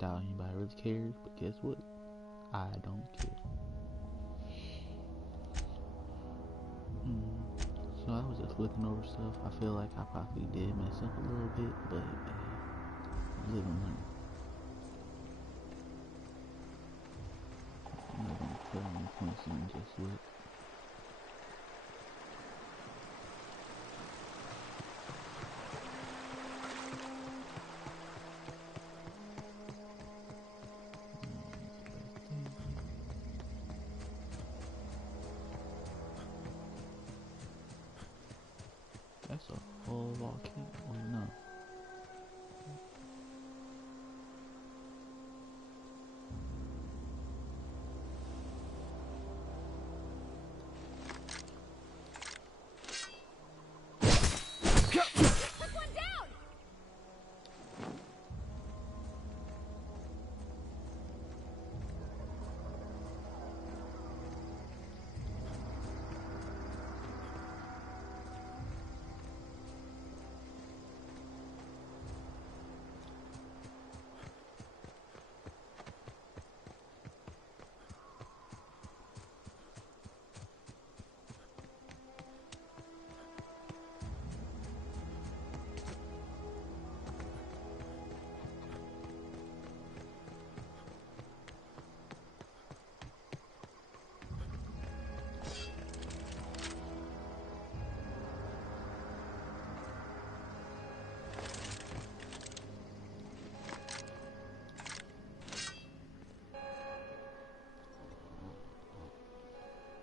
Doubt anybody really cares, but guess what? I don't care. Mm. So I was just looking over stuff. I feel like I probably did mess up a little bit, but live and learn. I'm not gonna put any points in just yet. That's a whole volcano. Wait, no.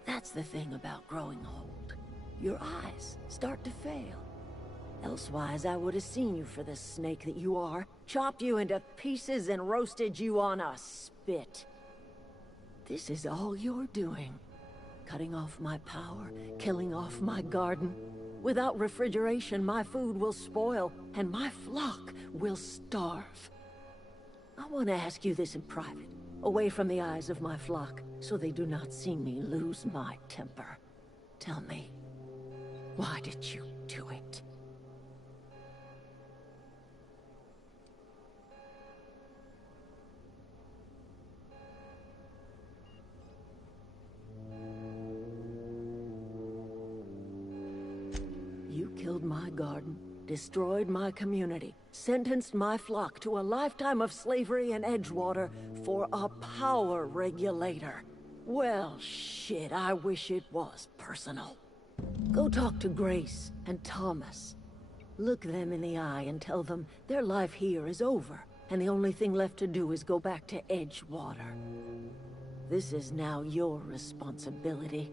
That's the thing about growing old. Your eyes start to fail. Elsewise, I would have seen you for the snake that you are, chopped you into pieces and roasted you on a spit. This is all you're doing. Cutting off my power, killing off my garden. Without refrigeration, my food will spoil, and my flock will starve. I want to ask you this in private, away from the eyes of my flock, so they do not see me lose my temper. Tell me, why did you do it? You killed my garden, destroyed my community, sentenced my flock to a lifetime of slavery in Edgewater for a power regulator. Well, shit, I wish it was personal. Go talk to Grace and Thomas. Look them in the eye and tell them their life here is over, and the only thing left to do is go back to Edgewater. This is now your responsibility.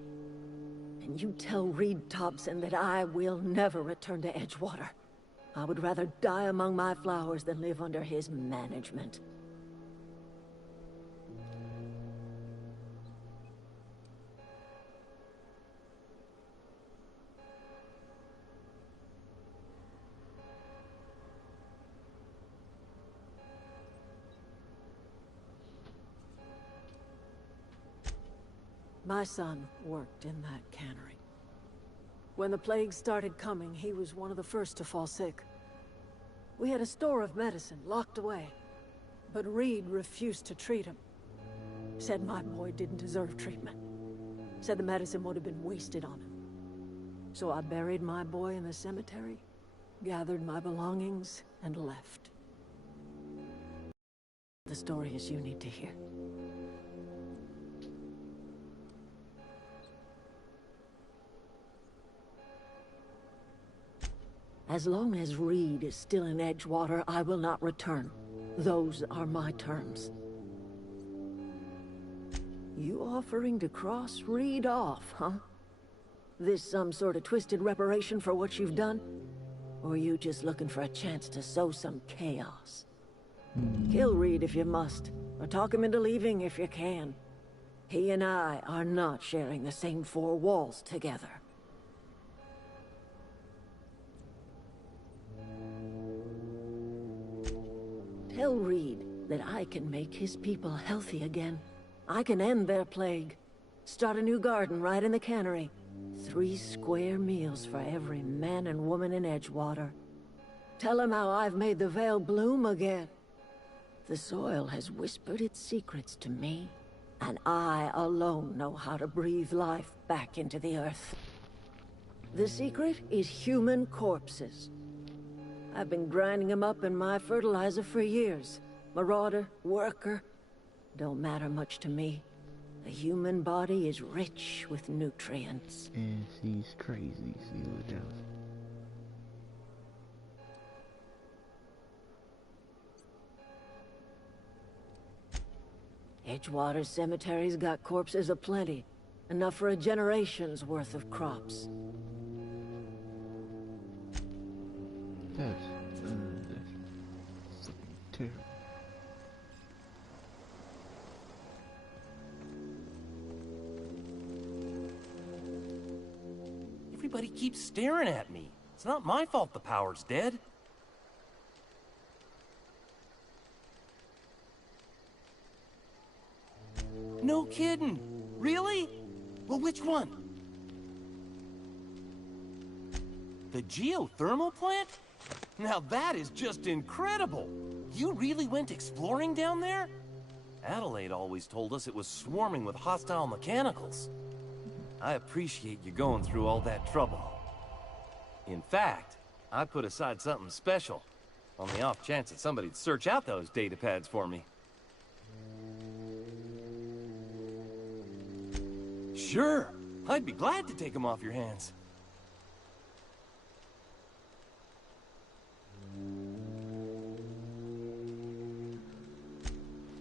And you tell Reed Thompson that I will never return to Edgewater. I would rather die among my flowers than live under his management. My son worked in that cannery. When the plague started coming, he was one of the first to fall sick. We had a store of medicine locked away, but Reed refused to treat him. Said my boy didn't deserve treatment. Said the medicine would have been wasted on him. So I buried my boy in the cemetery, gathered my belongings, and left. The story is you need to hear. As long as Reed is still in Edgewater, I will not return. Those are my terms. You offering to cross Reed off, huh? This some sort of twisted reparation for what you've done? Or are you just looking for a chance to sow some chaos? Kill Reed if you must, or talk him into leaving if you can. He and I are not sharing the same four walls together. Tell Reed that I can make his people healthy again. I can end their plague. Start a new garden right in the cannery. 3 square meals for every man and woman in Edgewater. Tell him how I've made the Vale bloom again. The soil has whispered its secrets to me, and I alone know how to breathe life back into the earth. The secret is human corpses. I've been grinding them up in my fertilizer for years. Marauder, worker, don't matter much to me. The human body is rich with nutrients. And she's crazy, see what else. Edgewater Cemetery's got corpses aplenty. Enough for a generation's worth of crops. That's terrible. Everybody keeps staring at me. It's not my fault the power's dead. No kidding. Really? Well, which one? The geothermal plant? Now that is just incredible. You really went exploring down there? Adelaide always told us it was swarming with hostile mechanicals. I appreciate you going through all that trouble. In fact, I put aside something special, on the off chance that somebody'd search out those data pads for me. Sure, I'd be glad to take them off your hands.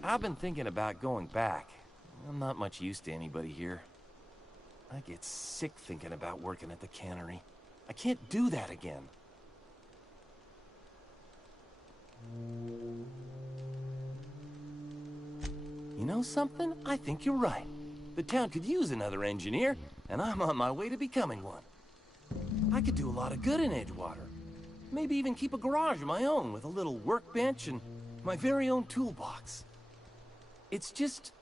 I've been thinking about going back. I'm not much use to anybody here. I get sick thinking about working at the cannery. I can't do that again. You know something? I think you're right. The town could use another engineer, and I'm on my way to becoming one. I could do a lot of good in Edgewater. Maybe even keep a garage of my own with a little workbench and my very own toolbox. It's just...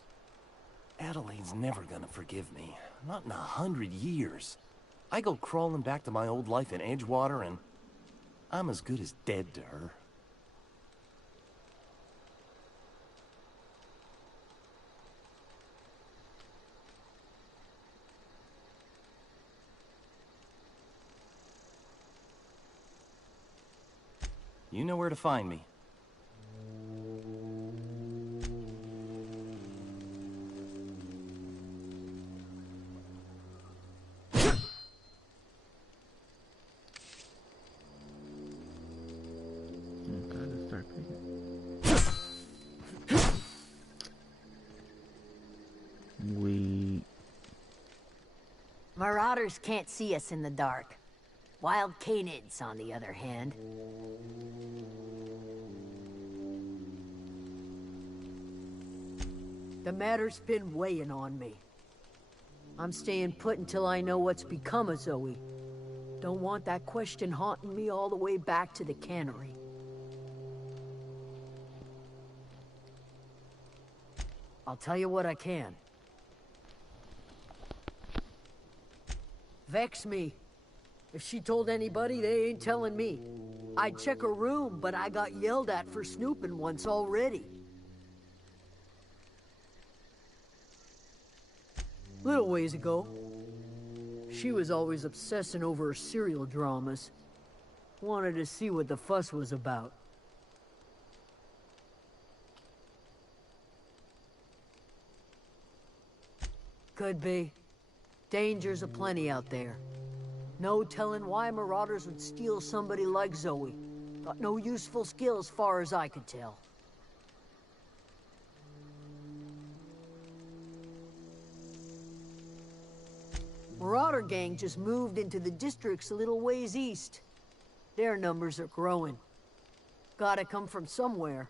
Adelaide's never gonna forgive me. Not in 100 years. I go crawling back to my old life in Edgewater, and I'm as good as dead to her. You know where to find me. Gotta start picking. Marauders can't see us in the dark. Wild canids, on the other hand. The matter's been weighing on me. I'm staying put until I know what's become of Zoe. Don't want that question haunting me all the way back to the cannery. I'll tell you what I can. Vex me. If she told anybody, they ain't telling me. I'd check her room, but I got yelled at for snooping once already. Little ways ago, she was always obsessing over her serial dramas. Wanted to see what the fuss was about. Could be. Dangers aplenty out there. No telling why marauders would steal somebody like Zoe. Got no useful skills far as I could tell. Marauder gang just moved into the districts a little ways east. Their numbers are growing. Gotta come from somewhere.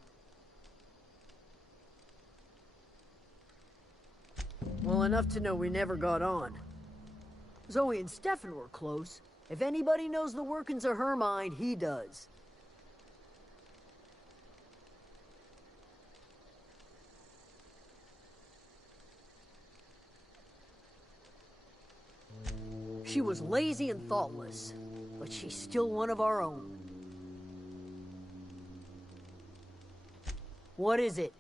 Well, enough to know we never got on. Zoe and Stefan were close. If anybody knows the workings of her mind, he does. She was lazy and thoughtless, but she's still one of our own. What is it?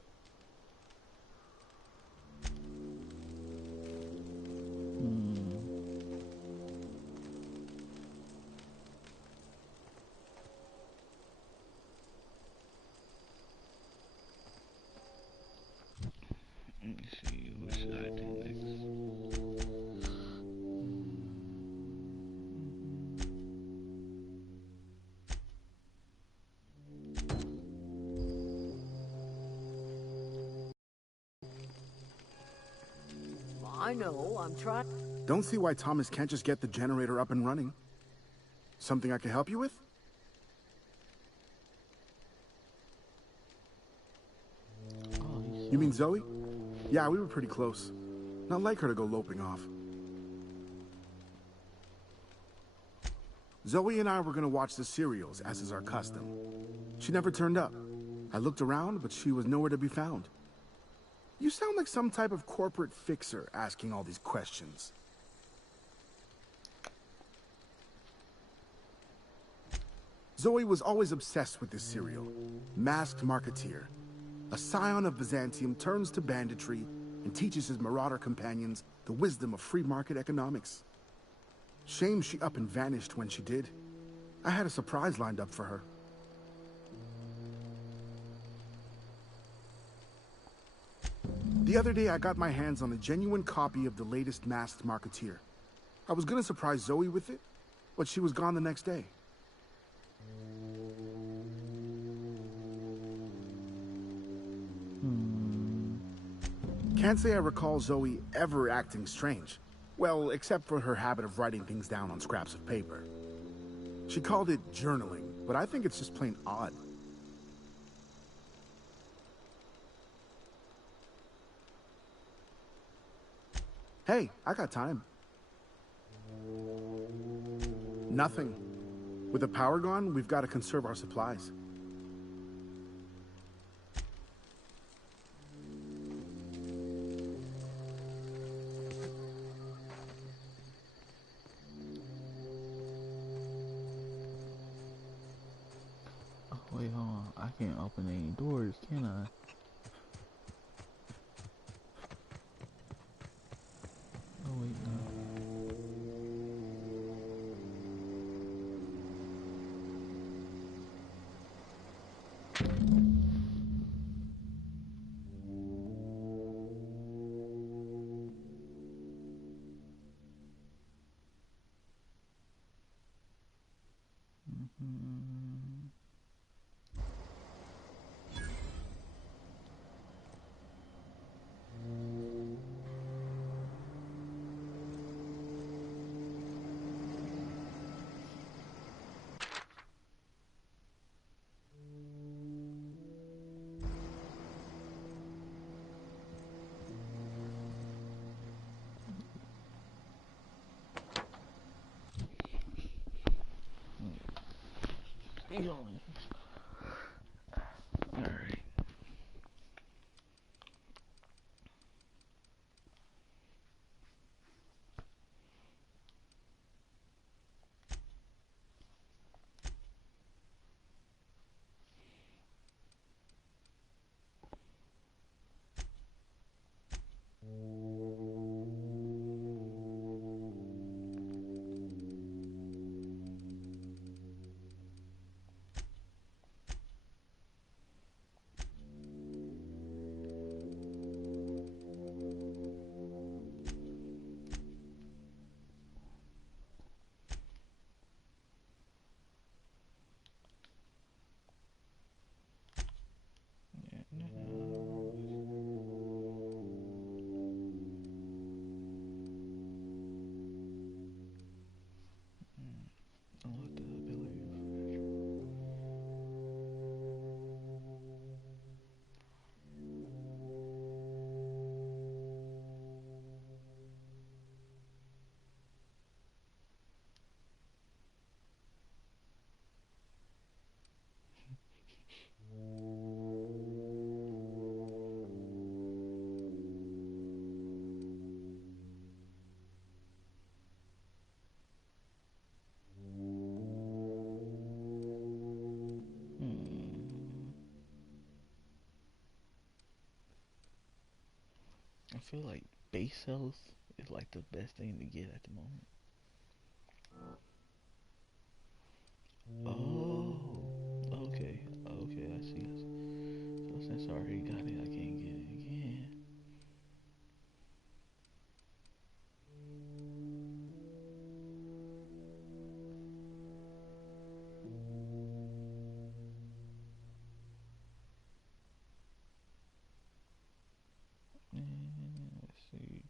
Let me see, what should I do next? I know, I'm trying... Don't see why Thomas can't just get the generator up and running. Something I can help you with? You mean Zoe? Yeah, we were pretty close. Not like her to go loping off. Zoe and I were gonna watch the serials, as is our custom. She never turned up. I looked around, but she was nowhere to be found. You sound like some type of corporate fixer asking all these questions. Zoe was always obsessed with this serial. Masked Marketeer. A scion of Byzantium turns to banditry and teaches his marauder companions the wisdom of free market economics. Shame she up and vanished when she did. I had a surprise lined up for her. The other day I got my hands on a genuine copy of the latest Masked Marketeer. I was gonna surprise Zoe with it, but she was gone the next day. Can't say I recall Zoe ever acting strange. Well, except for her habit of writing things down on scraps of paper. She called it journaling, but I think it's just plain odd. Hey, I got time. Nothing. With the power gone, we've got to conserve our supplies. Oh, wait, hold on. I can't open any doors, can I? Oh, wait, no. Alright. feel like base health is like the best thing to get at the moment. Oh, okay, okay, I see. So since I already got it, I can't get it again. Let's see.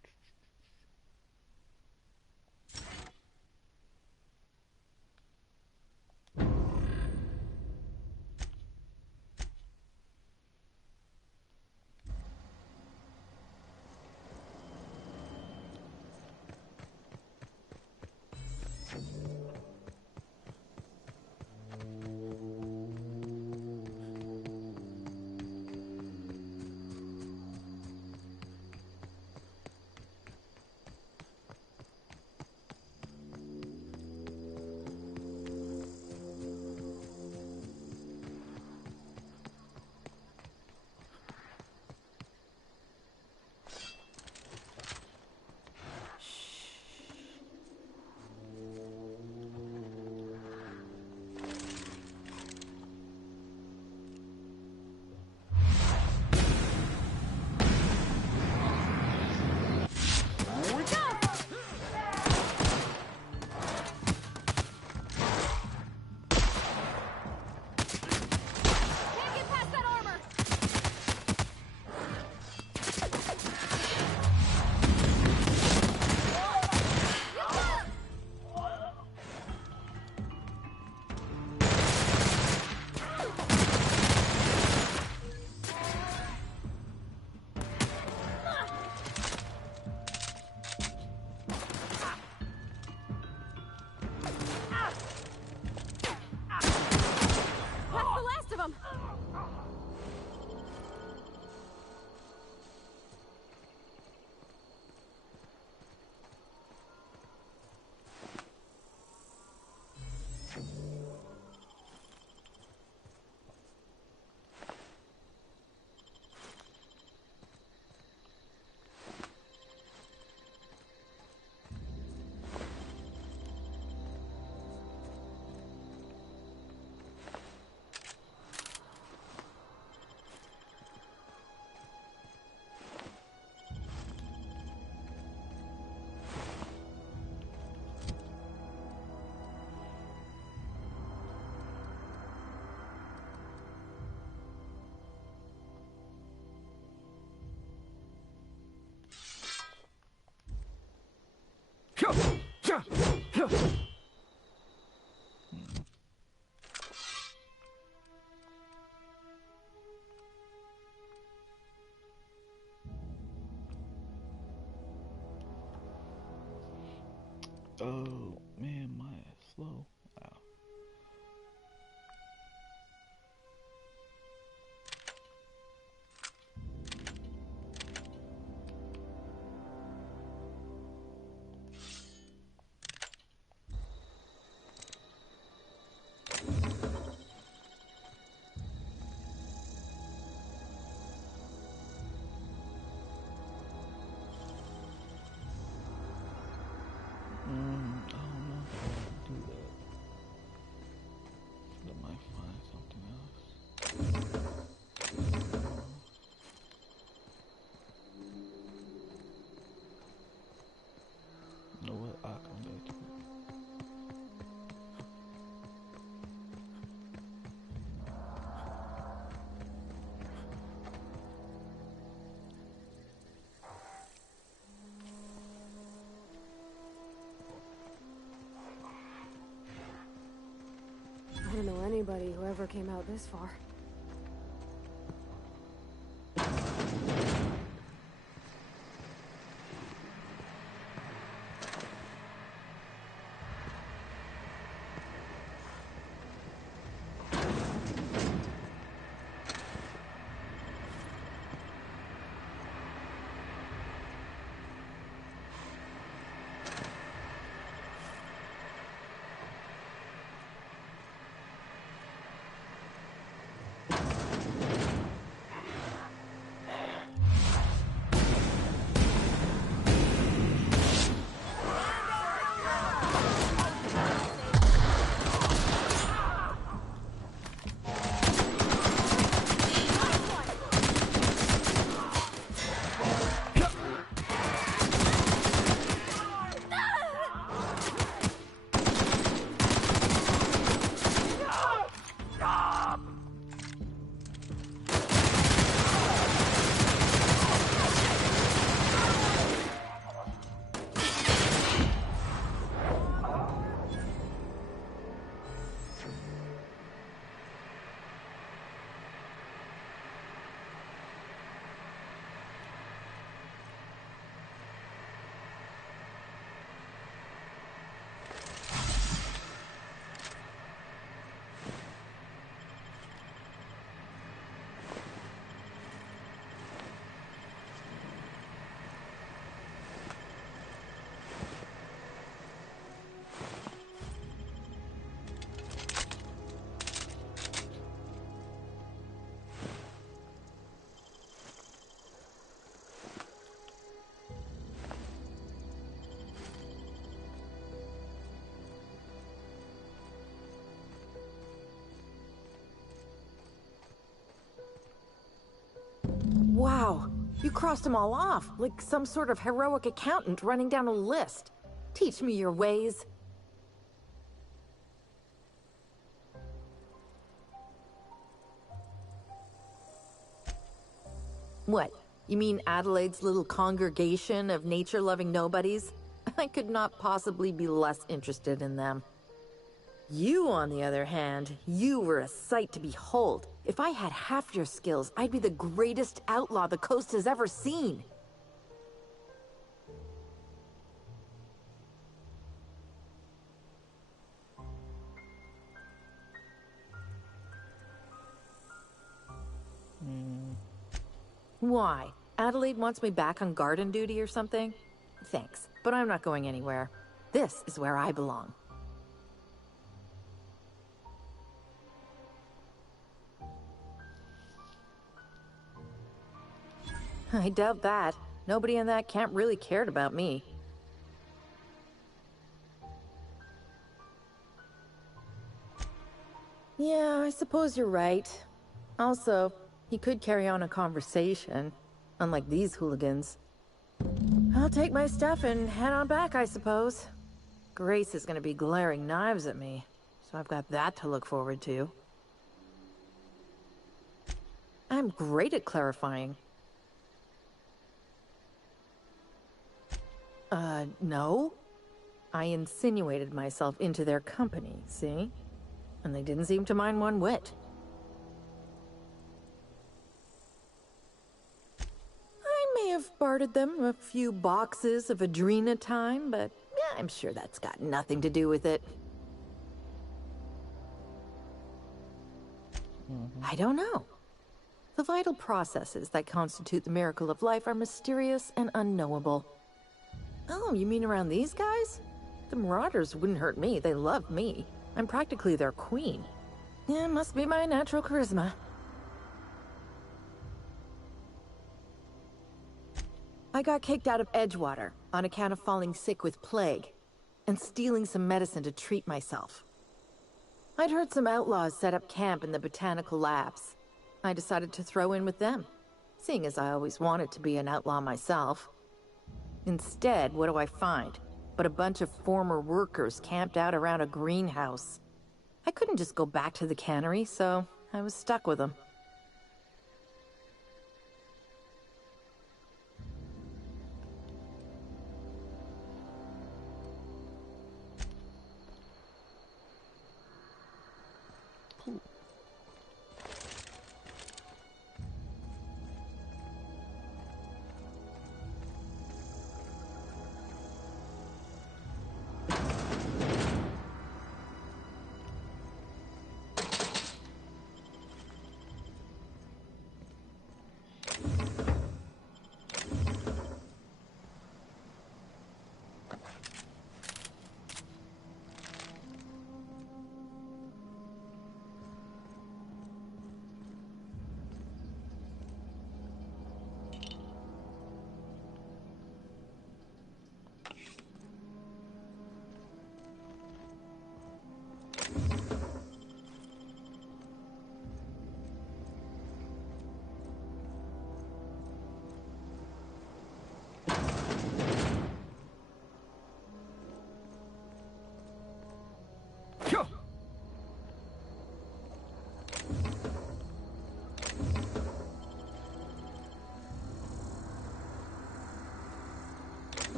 Oh man, my ass slow. Wow. I don't know if I can do that. I might find something else. You know what? I'll come back to it. I don't know anybody who ever came out this far. You crossed them all off, like some sort of heroic accountant running down a list. Teach me your ways. What? You mean Adelaide's little congregation of nature-loving nobodies? I could not possibly be less interested in them. You, on the other hand, you were a sight to behold. If I had half your skills, I'd be the greatest outlaw the coast has ever seen. Why? Adelaide wants me back on garden duty or something? Thanks, but I'm not going anywhere. This is where I belong. I doubt that. Nobody in that camp really cared about me. Yeah, I suppose you're right. Also, he could carry on a conversation, unlike these hooligans. I'll take my stuff and head on back, I suppose. Grace is gonna be glaring knives at me, so I've got that to look forward to. I'm great at clarifying. No. I insinuated myself into their company, see? And they didn't seem to mind one whit. I may have bartered them a few boxes of Adrena time, but yeah, I'm sure that's got nothing to do with it. I don't know. The vital processes that constitute the miracle of life are mysterious and unknowable. Oh, you mean around these guys? The Marauders wouldn't hurt me. They love me. I'm practically their queen. Yeah, must be my natural charisma. I got kicked out of Edgewater on account of falling sick with plague and stealing some medicine to treat myself. I'd heard some outlaws set up camp in the botanical labs. I decided to throw in with them, seeing as I always wanted to be an outlaw myself. Instead, what do I find? But a bunch of former workers camped out around a greenhouse. I couldn't just go back to the cannery, so I was stuck with them.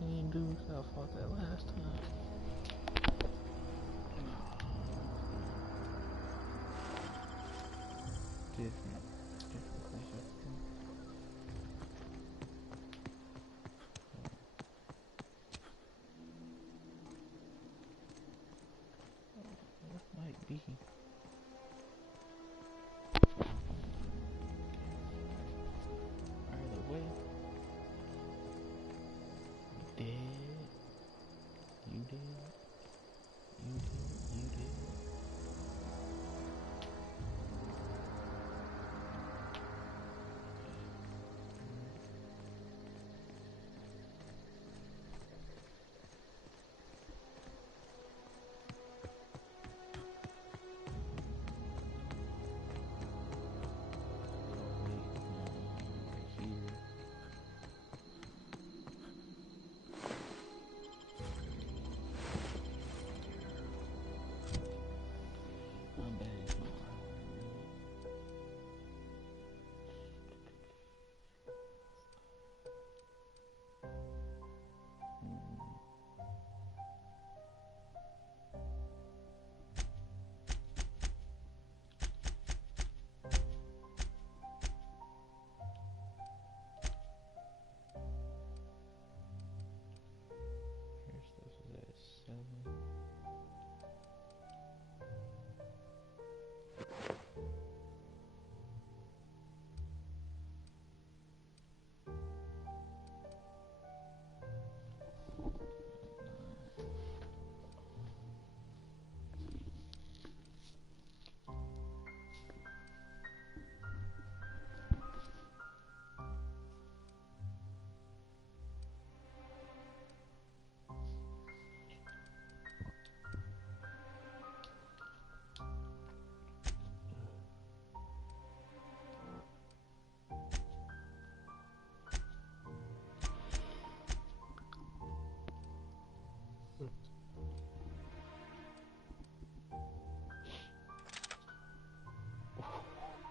Same dudes that fought that last time. Different places.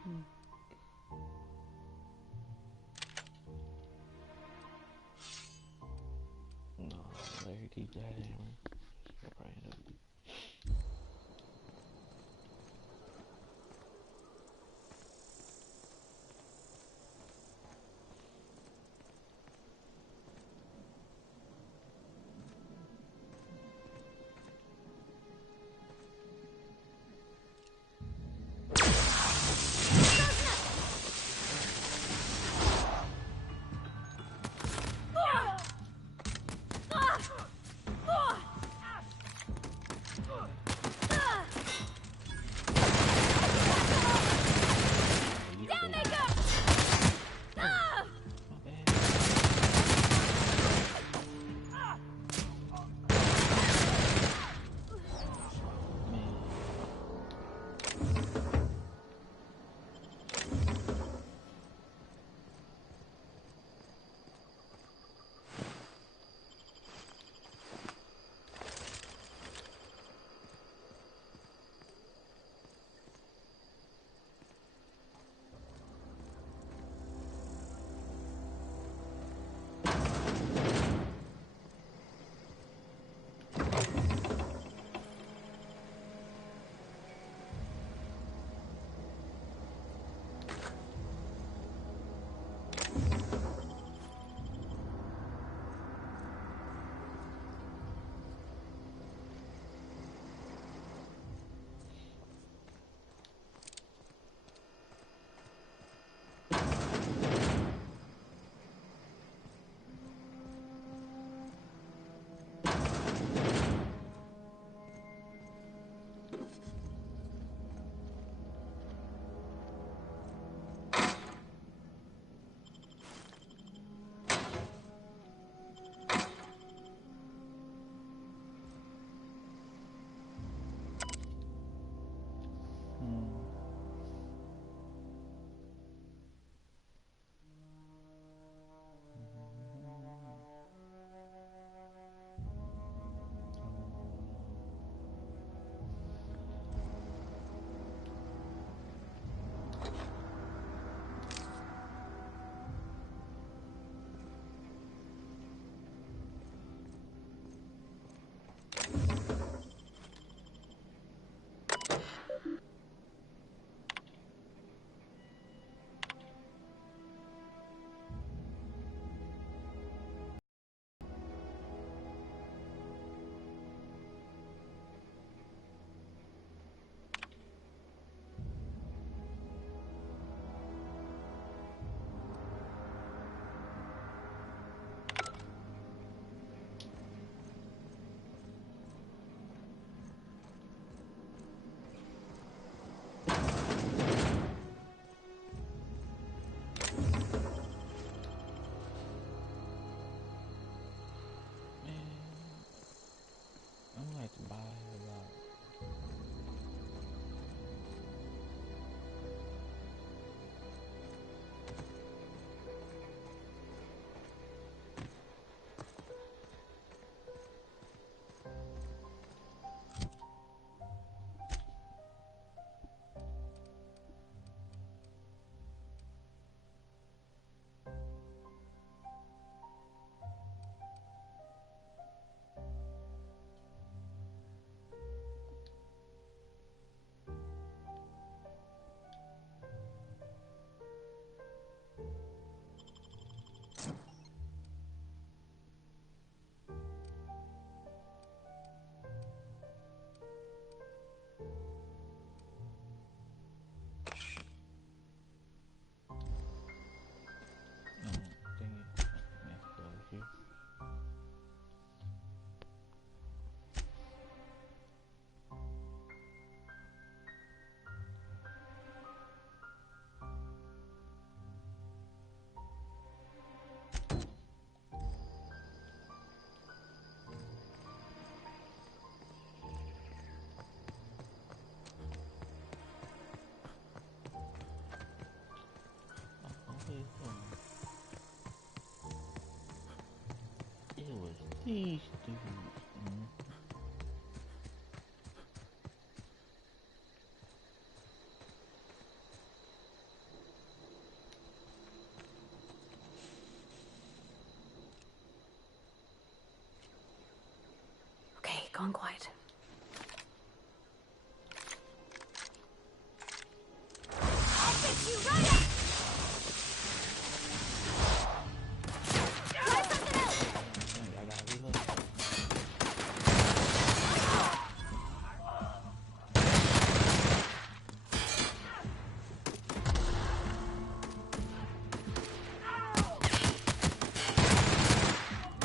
No, Larry keep that in. These dudes. gone quiet. I'll fix you right up! Try something else! I gotta reload.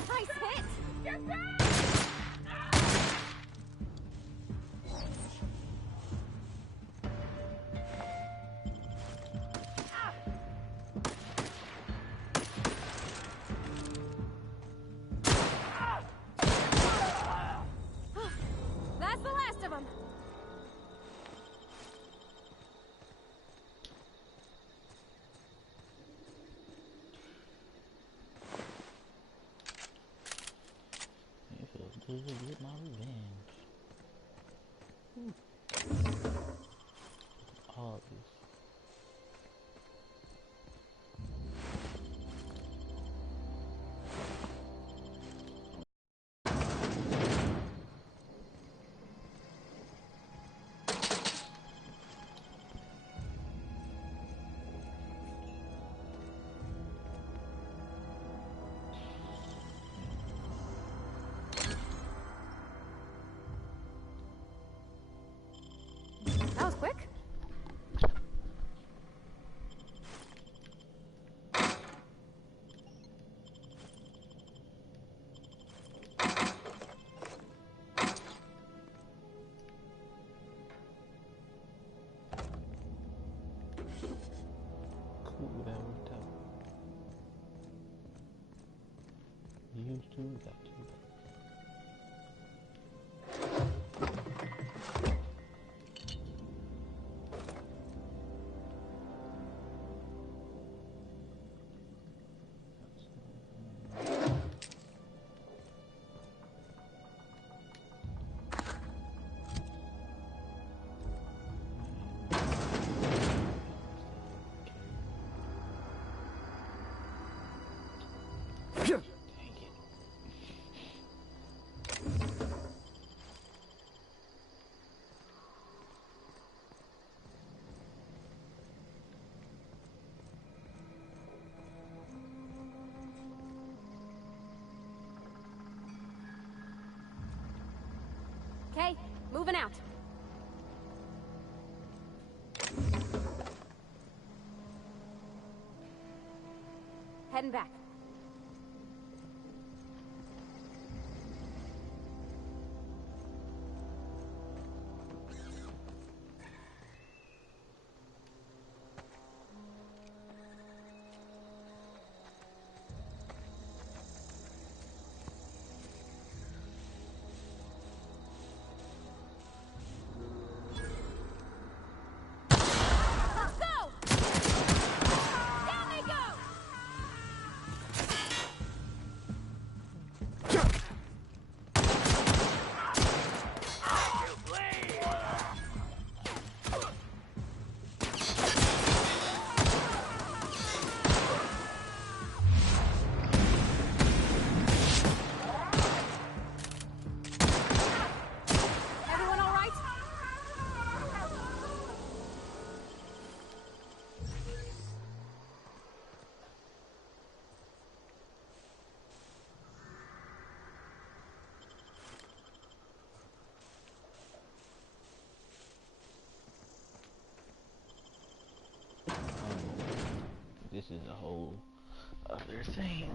Nice hit! Get back! That's the last of them. It feels good to get my revenge. All this. That was quick. Cool, that worked out. Used to, got to. Okay, moving out. Heading back. Let's go! Down they go! Everyone all right? This is a whole other thing.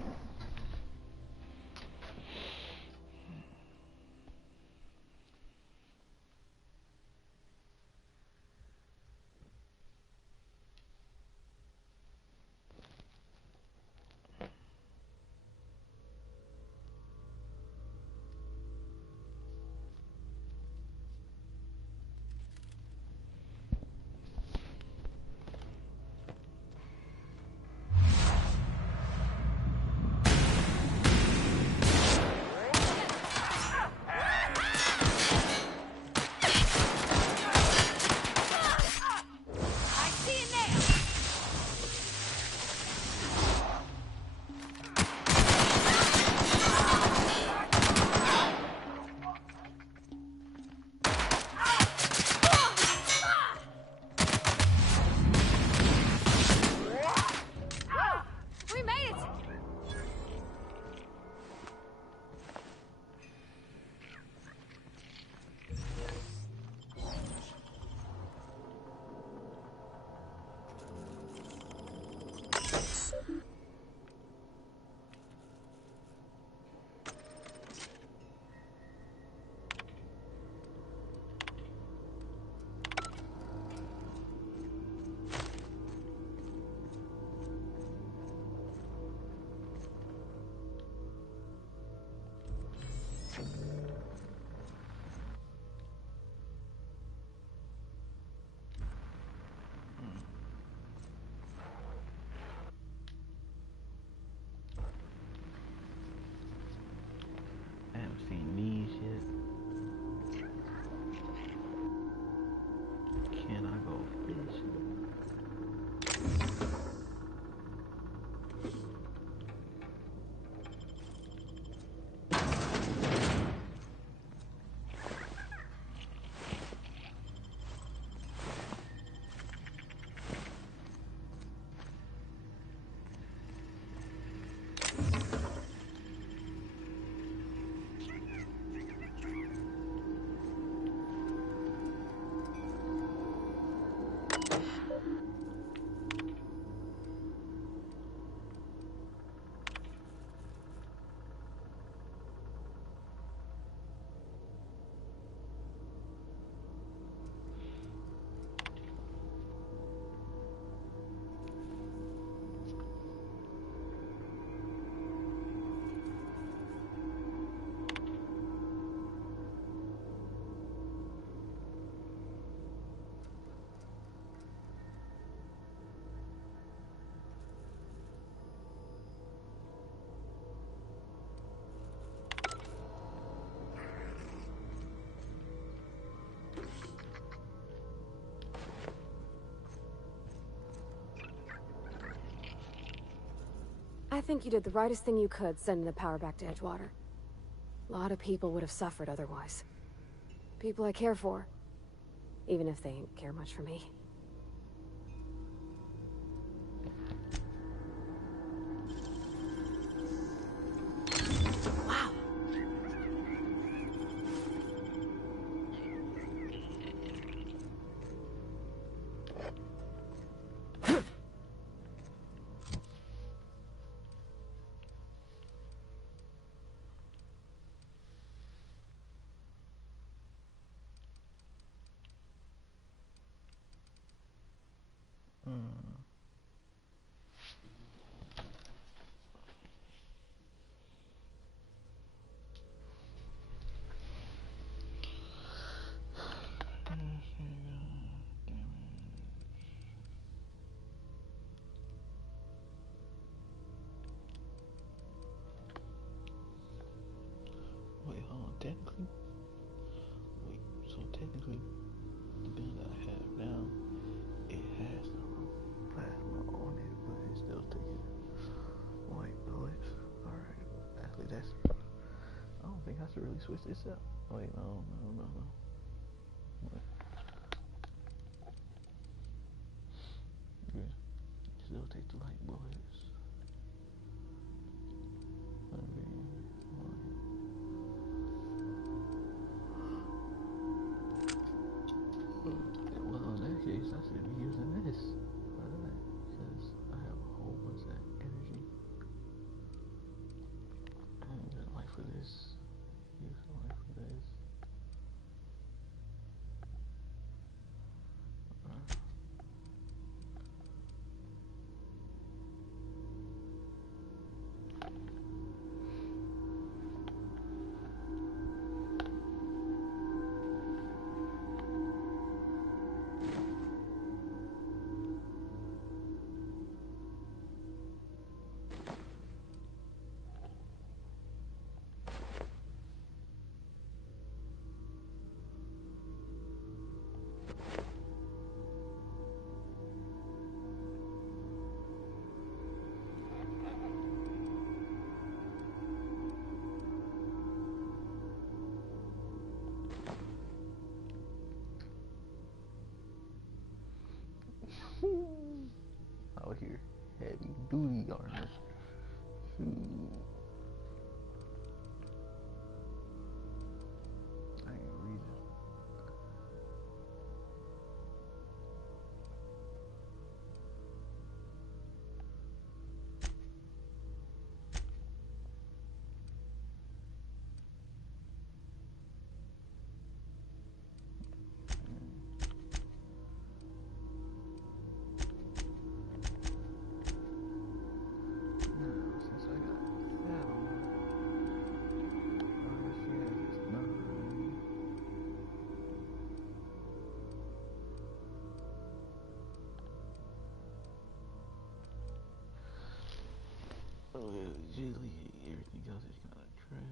I think you did the rightest thing you could sending the power back to Edgewater. A lot of people would have suffered otherwise. People I care for. Even if they ain't care much for me. Wow. Wait, hold on. Technically, so technically, the gun that I have now, it has the plasma on it, but it's still taking white bullets. Alright, actually, that's. I don't think I should really switch this up. Wait, no. What? Yeah, still take the light bullets. Well, in that case, I should be using this for that, because I have a whole bunch of energy. And use the light for this. Use the light for this. Out here, heavy duty armor. I ain't reading. Usually everything else is kind of trash.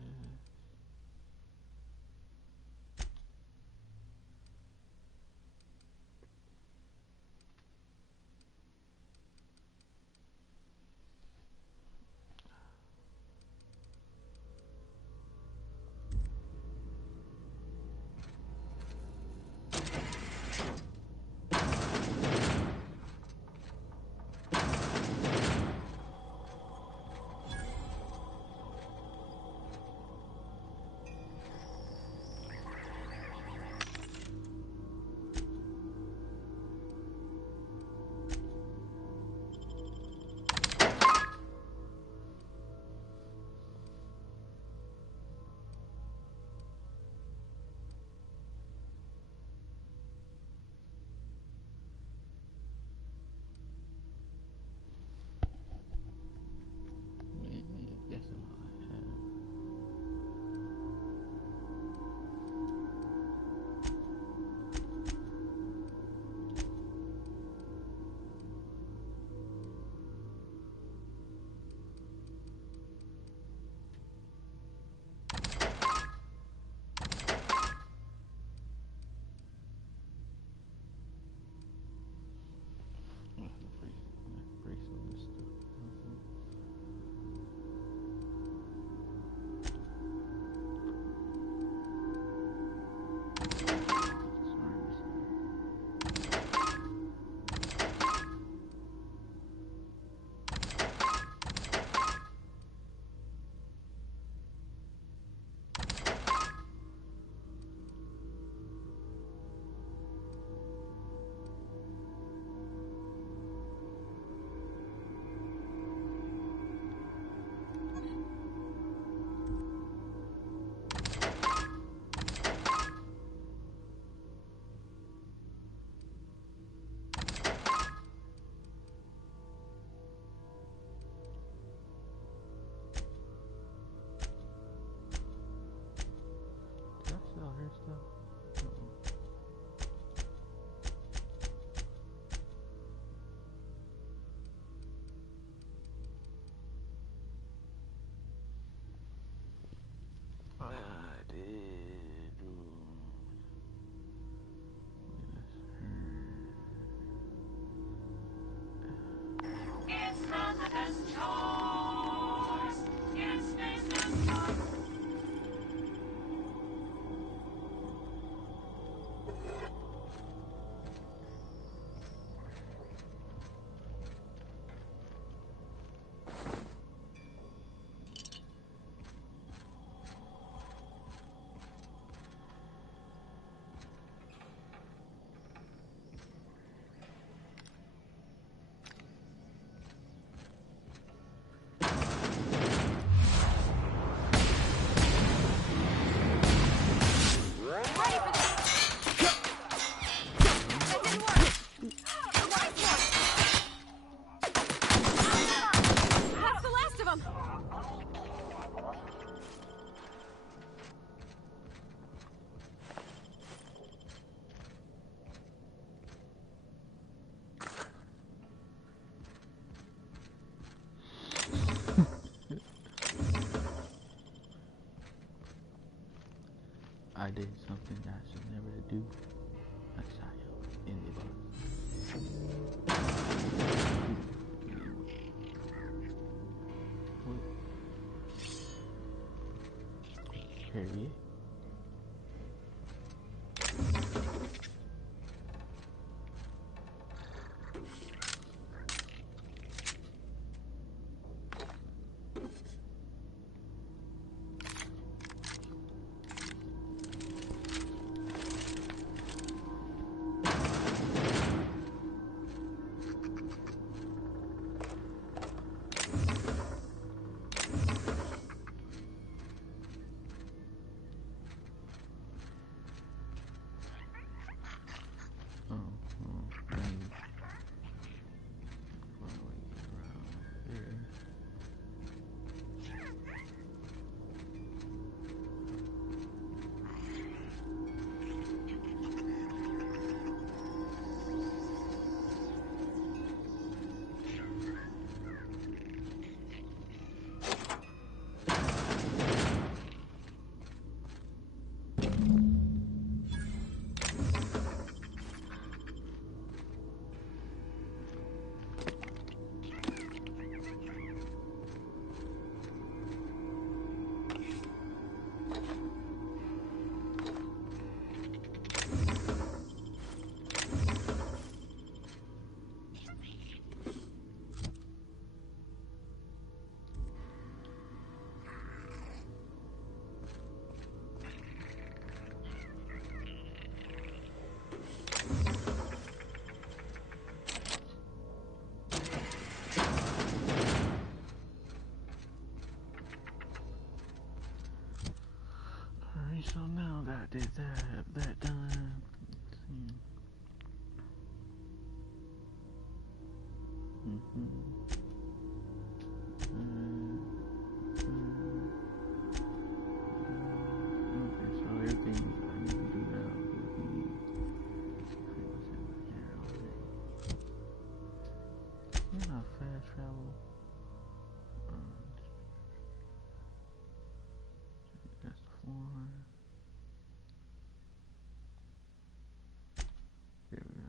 did something I should never do. I shot him in the bus. What? Harriet? So now that I did that done. Okay, so everything I need to do now will be fast travel. That's the floor. There we go.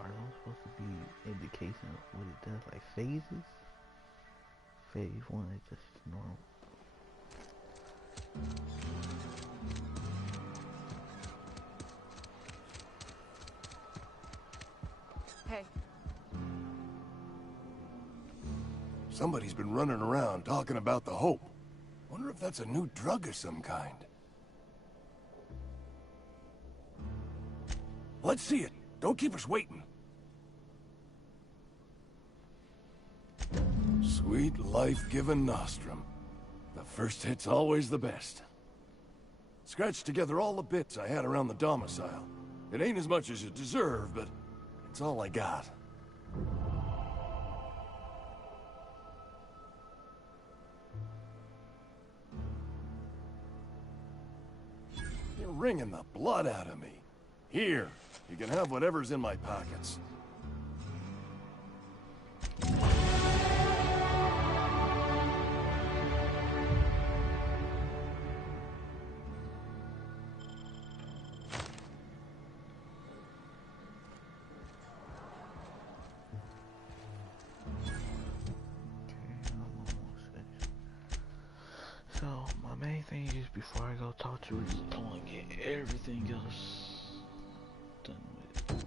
Are those supposed to be indication of what it does, like phases? phase 1 is just normal. Hey. Somebody's been running around talking about the Hope. Wonder if that's a new drug of some kind. Let's see it. Don't keep us waiting. Sweet, life-giving Nostrum. The first hit's always the best. Scratched together all the bits I had around the domicile. It ain't as much as you deserve, but it's all I got. You're wringing the blood out of me. Here, you can have whatever's in my pockets. So, my main thing is before I go talk to her, I want to get everything else done with.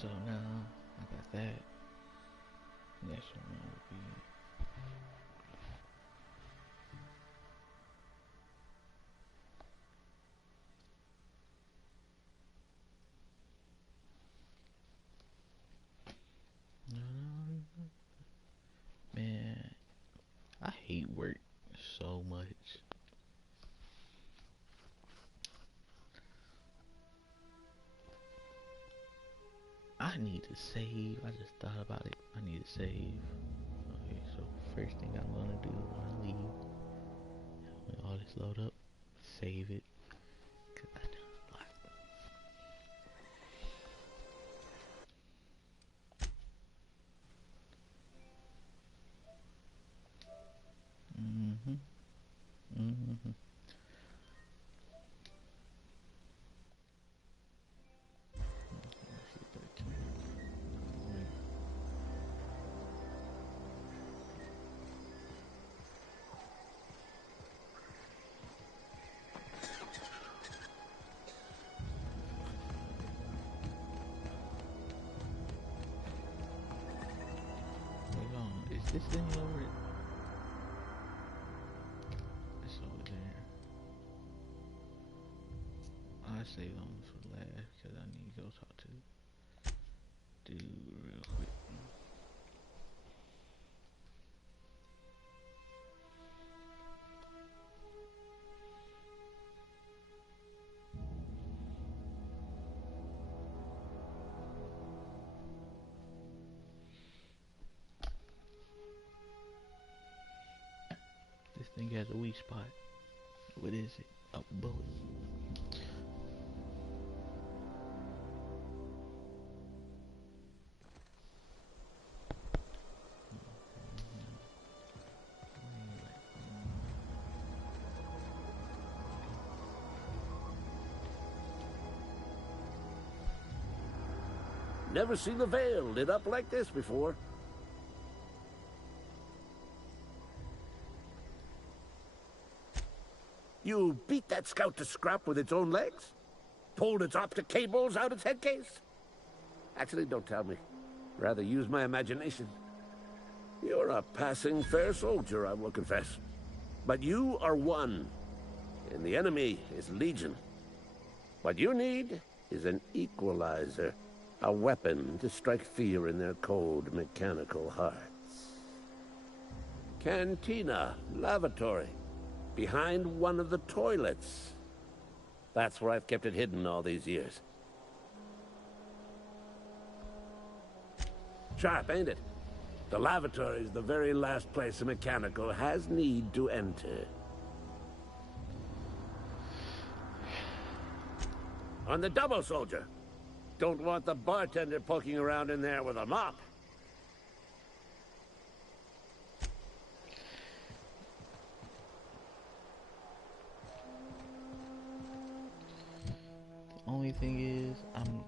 So now I got that. Next one will be man, I hate work so much. I need to save. I just thought about it. I need to save. Okay, so first thing I'm gonna do when I leave, when all this load up, save it. 'Cause I done a lot. Is this thing over? It's over there. I saved on for last because I need to go talk to dude real quick. This thing has a weak spot. What is it? A bullet. Never seen the Vale lit up like this before. You beat that scout to scrap with its own legs? Pulled its optic cables out its head case? Actually, don't tell me. Rather use my imagination. You're a passing fair soldier, I will confess. But you are one, and the enemy is legion. What you need is an equalizer, a weapon to strike fear in their cold, mechanical hearts. Cantina, lavatory, behind one of the toilets. That's where I've kept it hidden all these years. Sharp, ain't it? The lavatory is the very last place a mechanical has need to enter. On the double, soldier. Don't want the bartender poking around in there with a mop. The only thing is, I'm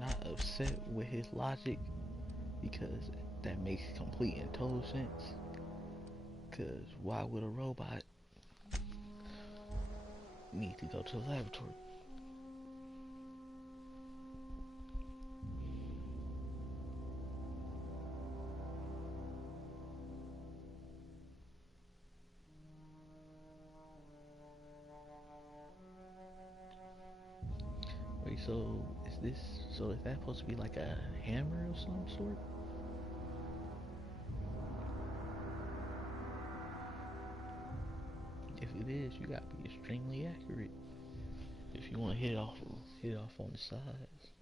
not upset with his logic, because that makes complete and total sense. Because why would a robot need to go to the laboratory? Wait, so is that supposed to be like a hammer of some sort? If it is, you gotta be extremely accurate if you want to hit it off on the sides.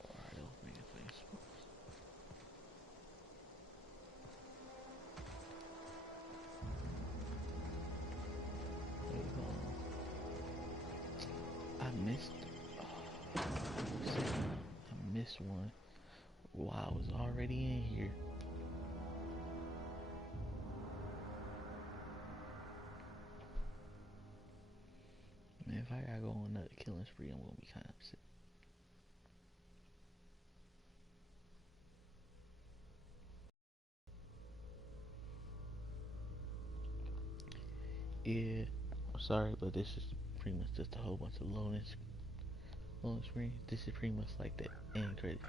Alright, I'll bring it place. I missed one while I was already in here. Man, if I gotta go on another killing spree, I'm gonna be kind of upset. Yeah, I'm sorry, but this is pretty much just a whole bunch of loading screen. This is pretty much like the end credits.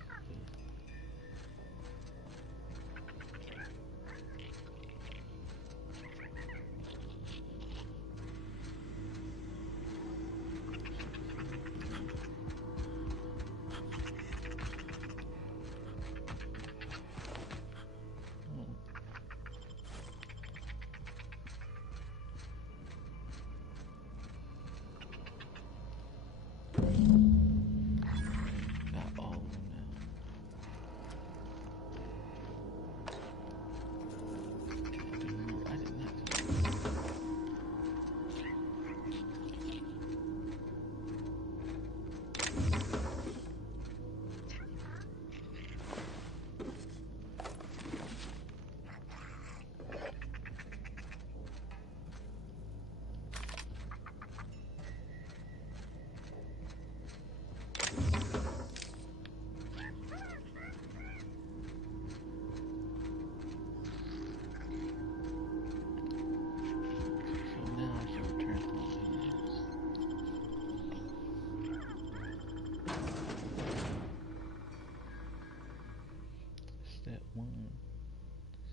Step 1,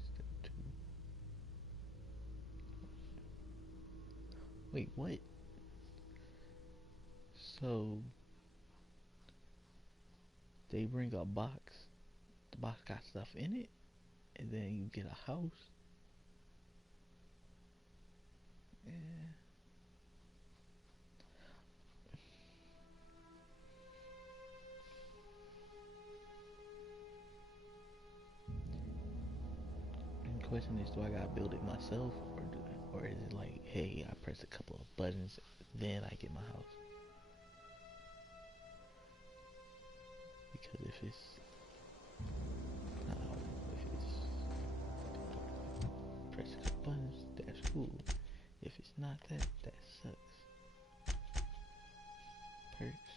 step 2. Wait, what? So they bring a box. The box got stuff in it, and then you get a house. Yeah. The question is, do I gotta build it myself, or is it like, hey, I press a couple of buttons, then I get my house? Because if it's press a couple buttons, that's cool. If it's not that, that sucks. Perks.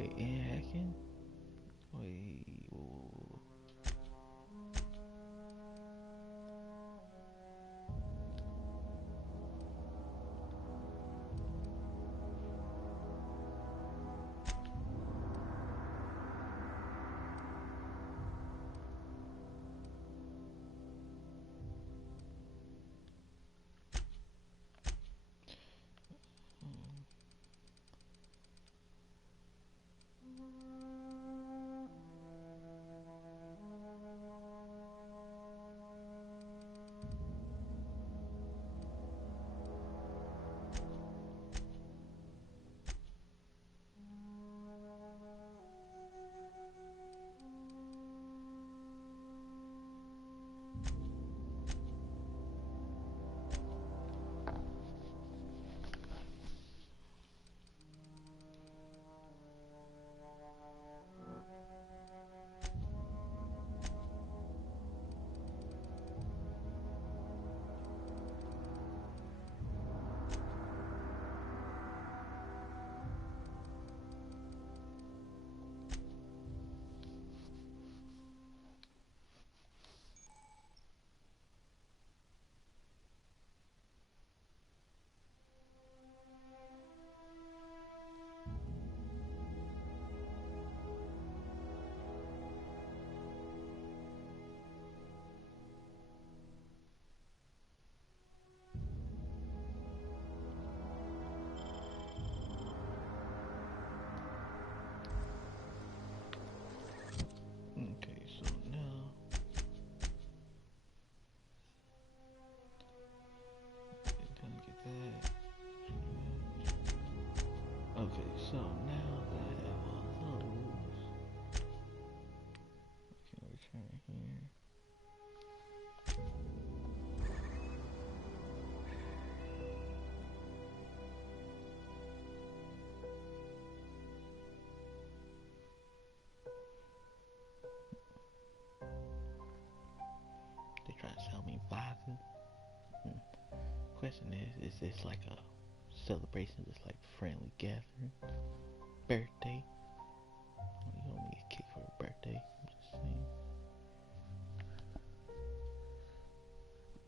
Wait, and hacking? Wait, whoa. Okay, so now gonna get that. Okay, so now that I have all those, I can return here. They trying to sell me vodka. Question is this like a celebration, just like friendly gathering, birthday? You don't need a cake for a birthday. I'm just saying.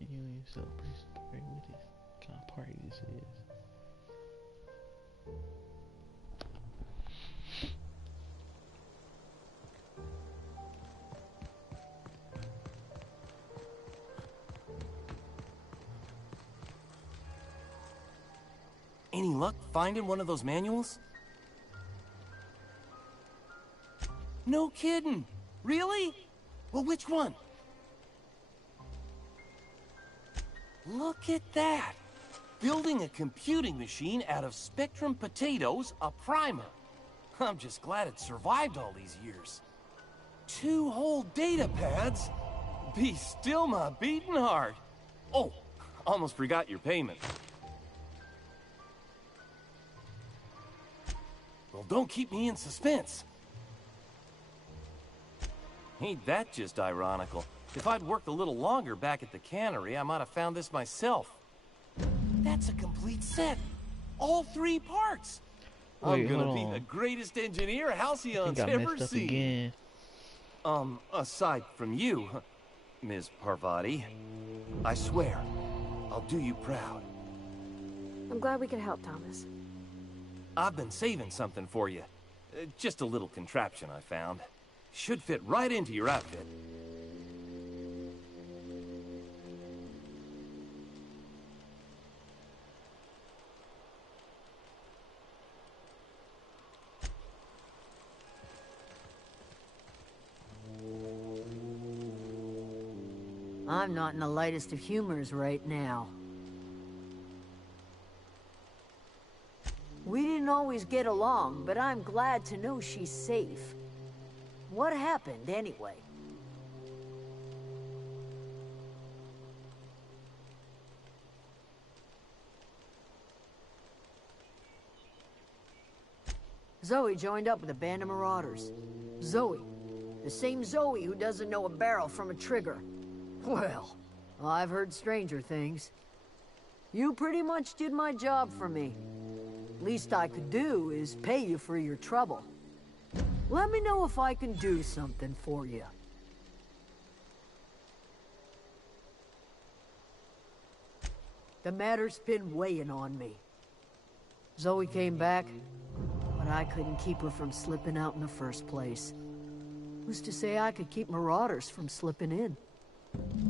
Reunion celebration party. What this kind of party this is? Any luck finding one of those manuals? No kidding. Really? Well, which one? Look at that. Building a computing machine out of Spectrum potatoes, a primer. I'm just glad it survived all these years. 2 whole data pads? Be still my beating heart. Oh, almost forgot your payment. Well, don't keep me in suspense. Ain't that just ironical? If I'd worked a little longer back at the cannery, I might have found this myself. That's a complete set. All 3 parts. I'm gonna be the greatest engineer Halcyon's ever seen. Again. Aside from you, Ms. Parvati, I swear, I'll do you proud. I'm glad we could help, Thomas. I've been saving something for you. Just a little contraption I found. Should fit right into your outfit. I'm not in the lightest of humors right now. We didn't always get along, but I'm glad to know she's safe. What happened, anyway? Zoe joined up with a band of marauders. Zoe. The same Zoe who doesn't know a barrel from a trigger. Well, I've heard stranger things. You pretty much did my job for me. Least I could do is pay you for your trouble. Let me know if I can do something for you. The matter's been weighing on me. Zoe came back, but I couldn't keep her from slipping out in the first place. Who's to say I could keep marauders from slipping in?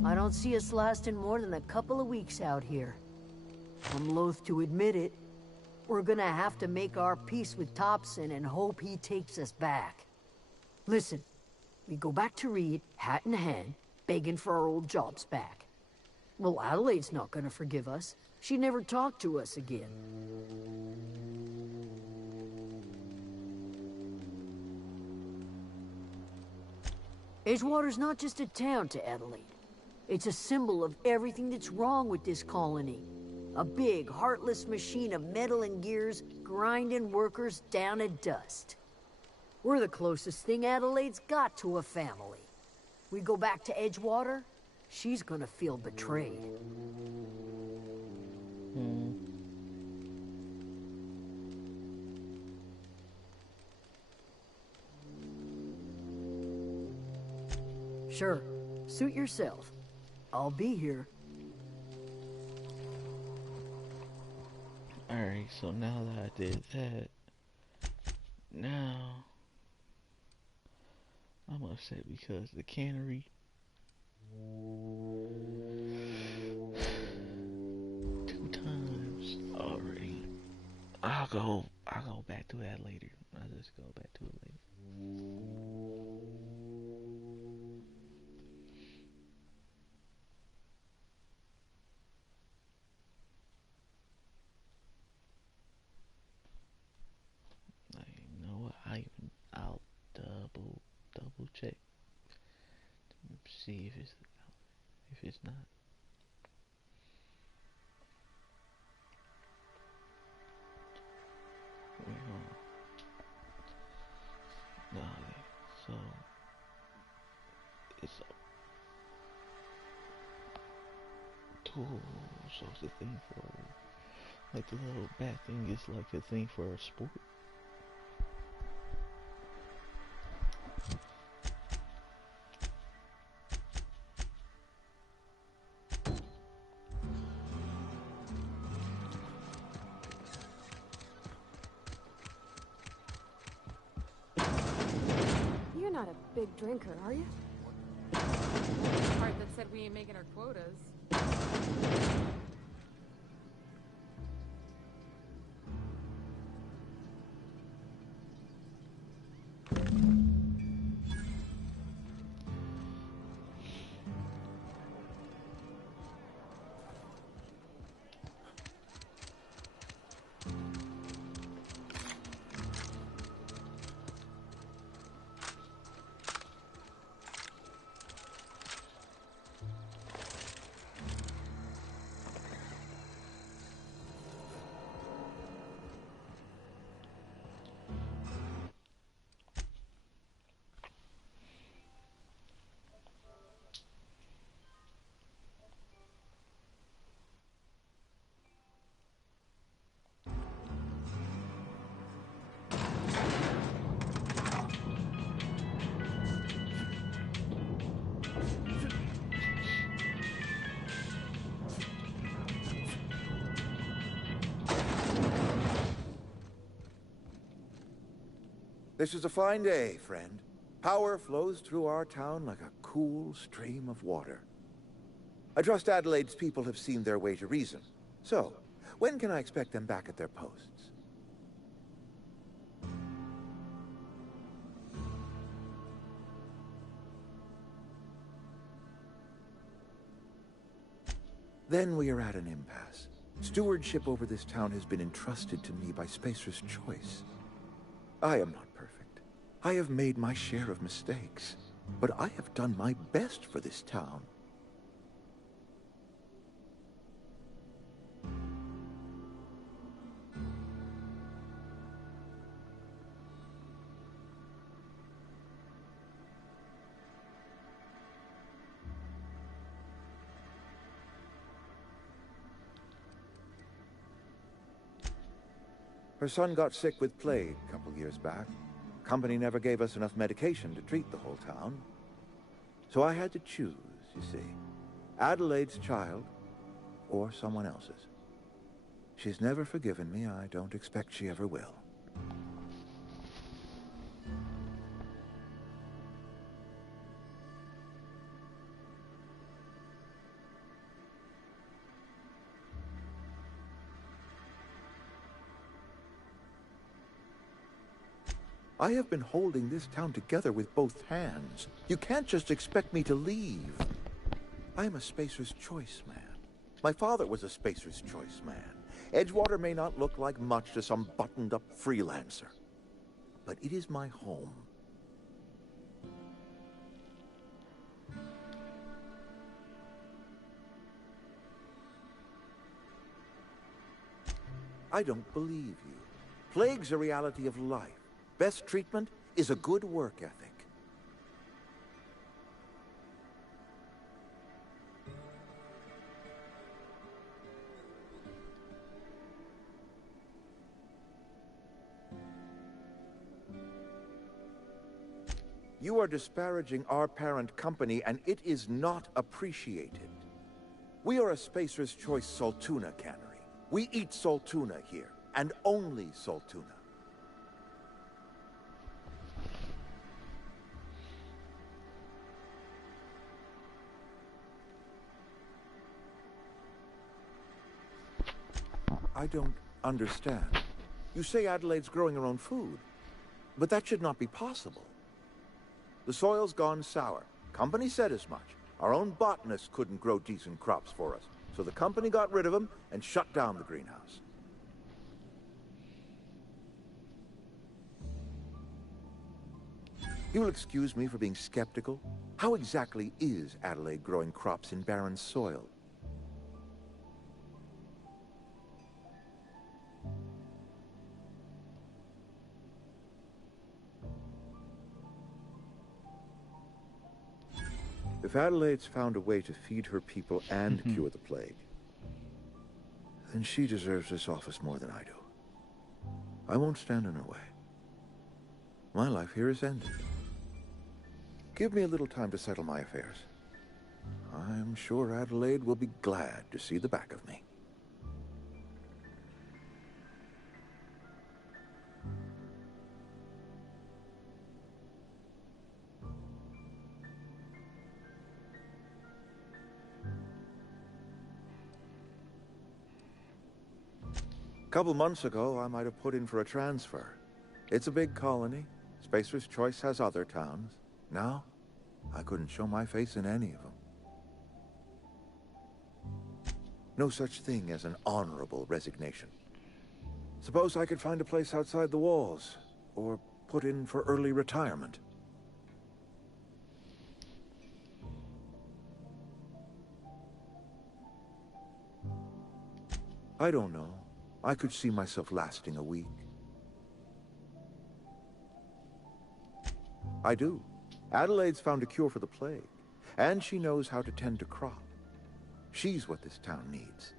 I don't see us lasting more than a couple of weeks out here. I'm loath to admit it. We're gonna have to make our peace with Topson and hope he takes us back. Listen, we go back to Reed, hat in hand, begging for our old jobs back. Well, Adelaide's not gonna forgive us. She never talked to us again. Edgewater's not just a town to Adelaide. It's a symbol of everything that's wrong with this colony. A big, heartless machine of metal and gears grinding workers down to dust. We're the closest thing Adelaide's got to a family. We go back to Edgewater, she's gonna feel betrayed. Sure, suit yourself. I'll be here. Alright, so now that I did that, now I'm upset because the cannery two times already. I'll go back to that later. I'll just go back to it later. I'll double check to see if it's not. Wait, hold on. No, so it's a tool. So it's a thing for, like, the little bat thing is like a thing for a sport. Not a big drinker, are you? Part that said we ain't making our quotas. This is a fine day, friend. Power flows through our town like a cool stream of water. I trust Adelaide's people have seen their way to reason. So, when can I expect them back at their posts? Then we are at an impasse. Stewardship over this town has been entrusted to me by Spacer's choice. I am not perfect. I have made my share of mistakes, but I have done my best for this town. Her son got sick with plague a couple years back. Company never gave us enough medication to treat the whole town. So I had to choose, you see. Adelaide's child or someone else's. She's never forgiven me. I don't expect she ever will. I have been holding this town together with both hands. You can't just expect me to leave. I'm a Spacer's Choice man. My father was a Spacer's Choice man. Edgewater may not look like much to some buttoned-up freelancer, but it is my home. I don't believe you. Plague's a reality of life. Best treatment is a good work ethic. You are disparaging our parent company, and it is not appreciated. We are a Spacer's Choice Saltuna cannery. We eat Saltuna here, and only Saltuna. I don't understand. You say Adelaide's growing her own food, but that should not be possible. The soil's gone sour. Company said as much. Our own botanists couldn't grow decent crops for us, so the company got rid of them and shut down the greenhouse. You'll excuse me for being skeptical. How exactly is Adelaide growing crops in barren soil? If Adelaide's found a way to feed her people and cure the plague, then she deserves this office more than I do. I won't stand in her way. My life here is ended. Give me a little time to settle my affairs. I'm sure Adelaide will be glad to see the back of me. A couple months ago, I might have put in for a transfer. It's a big colony. Spacer's Choice has other towns. Now, I couldn't show my face in any of them. No such thing as an honorable resignation. Suppose I could find a place outside the walls, or put in for early retirement. I don't know. I could see myself lasting a week. I do. Adelaide's found a cure for the plague, and she knows how to tend to crop. She's what this town needs.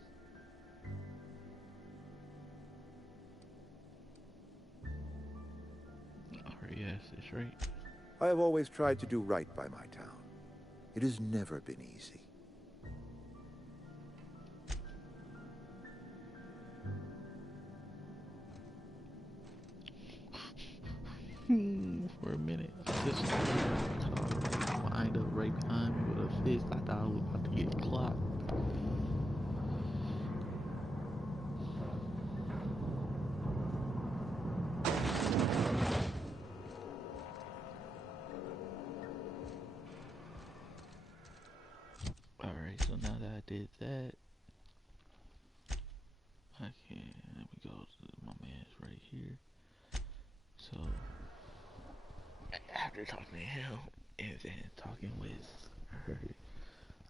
Yes, that's right. I have always tried to do right by my town. It has never been easy. For a minute, I just wind up right behind me with a fist. I thought I was about to get clocked. Alright, so now that I did that, okay, let me go to my man's right here. So after talking to him and then talking with her,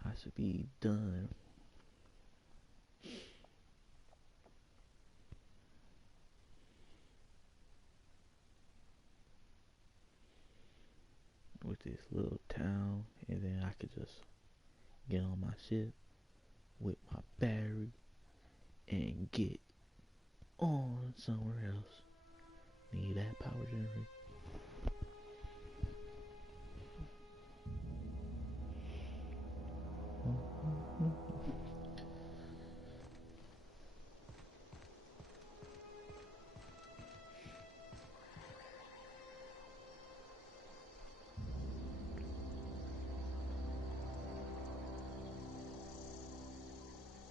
I should be done. With this little town, and then I could just get on my ship with my battery and get on somewhere else. Need that power generator.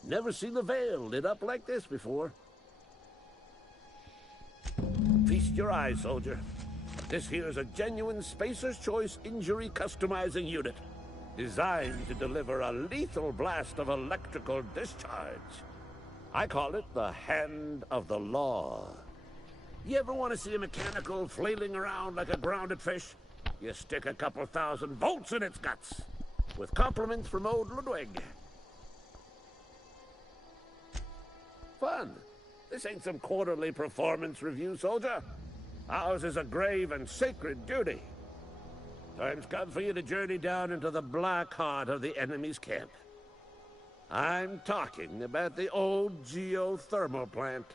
Never seen the Vale lit up like this before. Feast your eyes, soldier. This here is a genuine Spacer's Choice injury customizing unit, designed to deliver a lethal blast of electrical discharge. I call it the Hand of the Law. You ever want to see a mechanical flailing around like a grounded fish? You stick a couple thousand volts in its guts. With compliments from old Ludwig. Fun. This ain't some quarterly performance review, soldier. Ours is a grave and sacred duty. Time's come for you to journey down into the black heart of the enemy's camp. I'm talking about the old geothermal plant.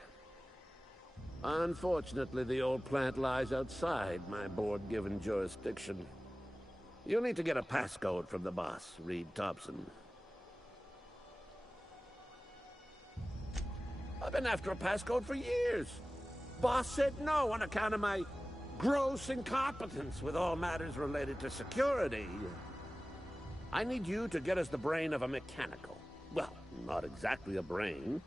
Unfortunately, the old plant lies outside my board-given jurisdiction. You'll need to get a passcode from the boss, Reed Thompson. I've been after a passcode for years. Boss said no on account of my gross incompetence with all matters related to security. I need you to get us the brain of a mechanical. Well, not exactly a brain.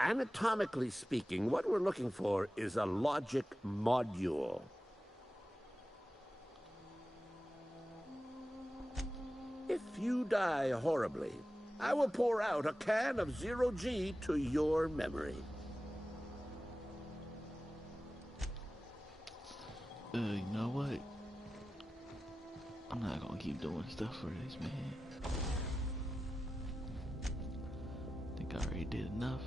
Anatomically speaking, what we're looking for is a logic module. If you die horribly, I will pour out a can of Zero-G to your memory. You know what? I'm not gonna keep doing stuff for this, man. I think I already did enough.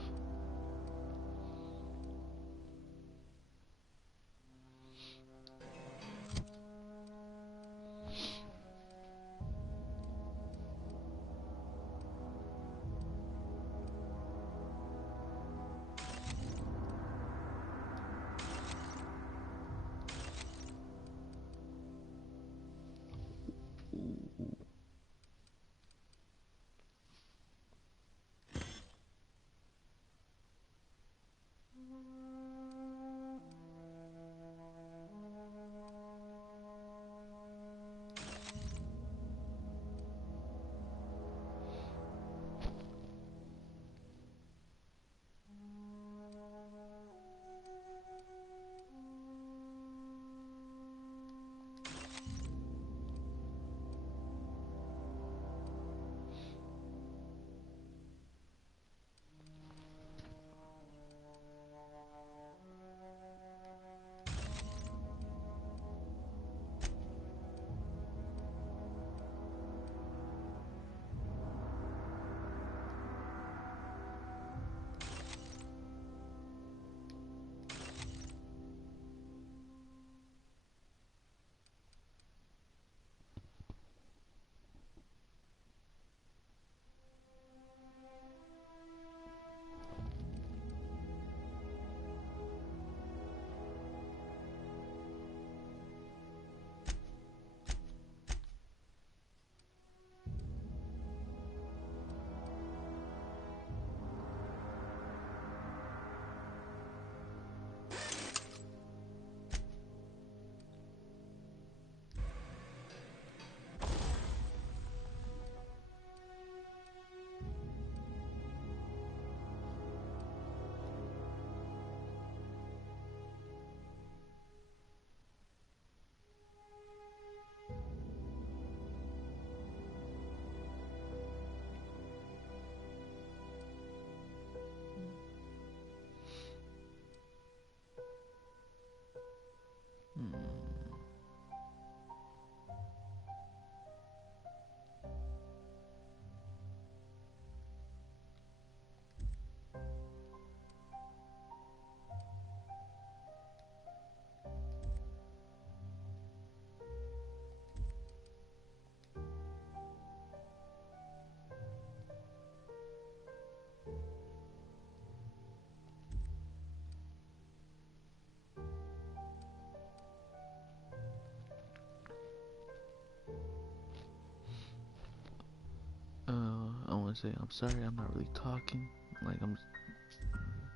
I want to say I'm sorry I'm not really talking. Like, I'm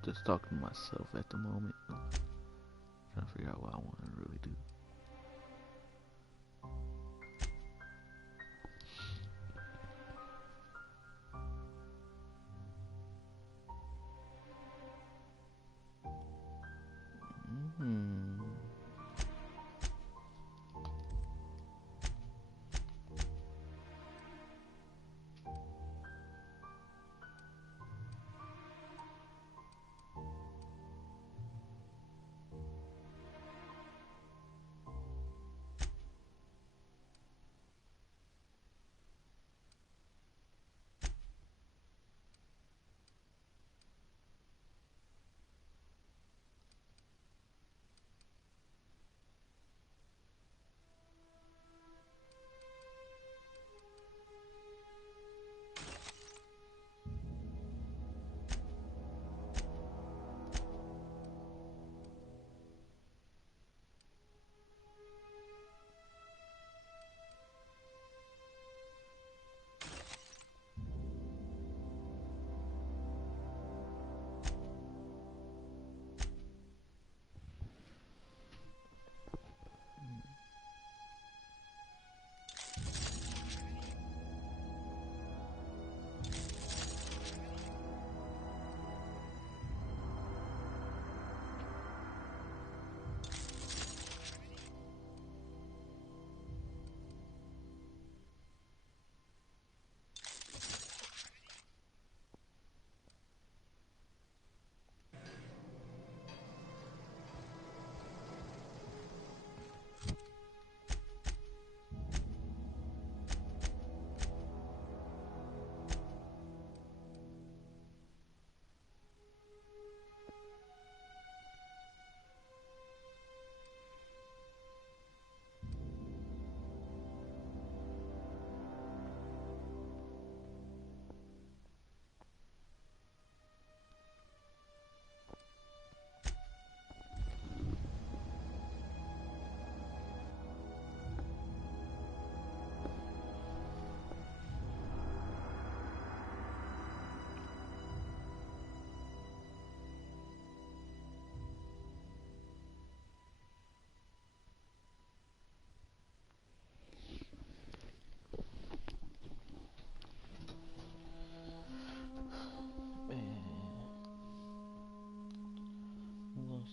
just talking to myself at the moment. Trying to figure out what I want to really do.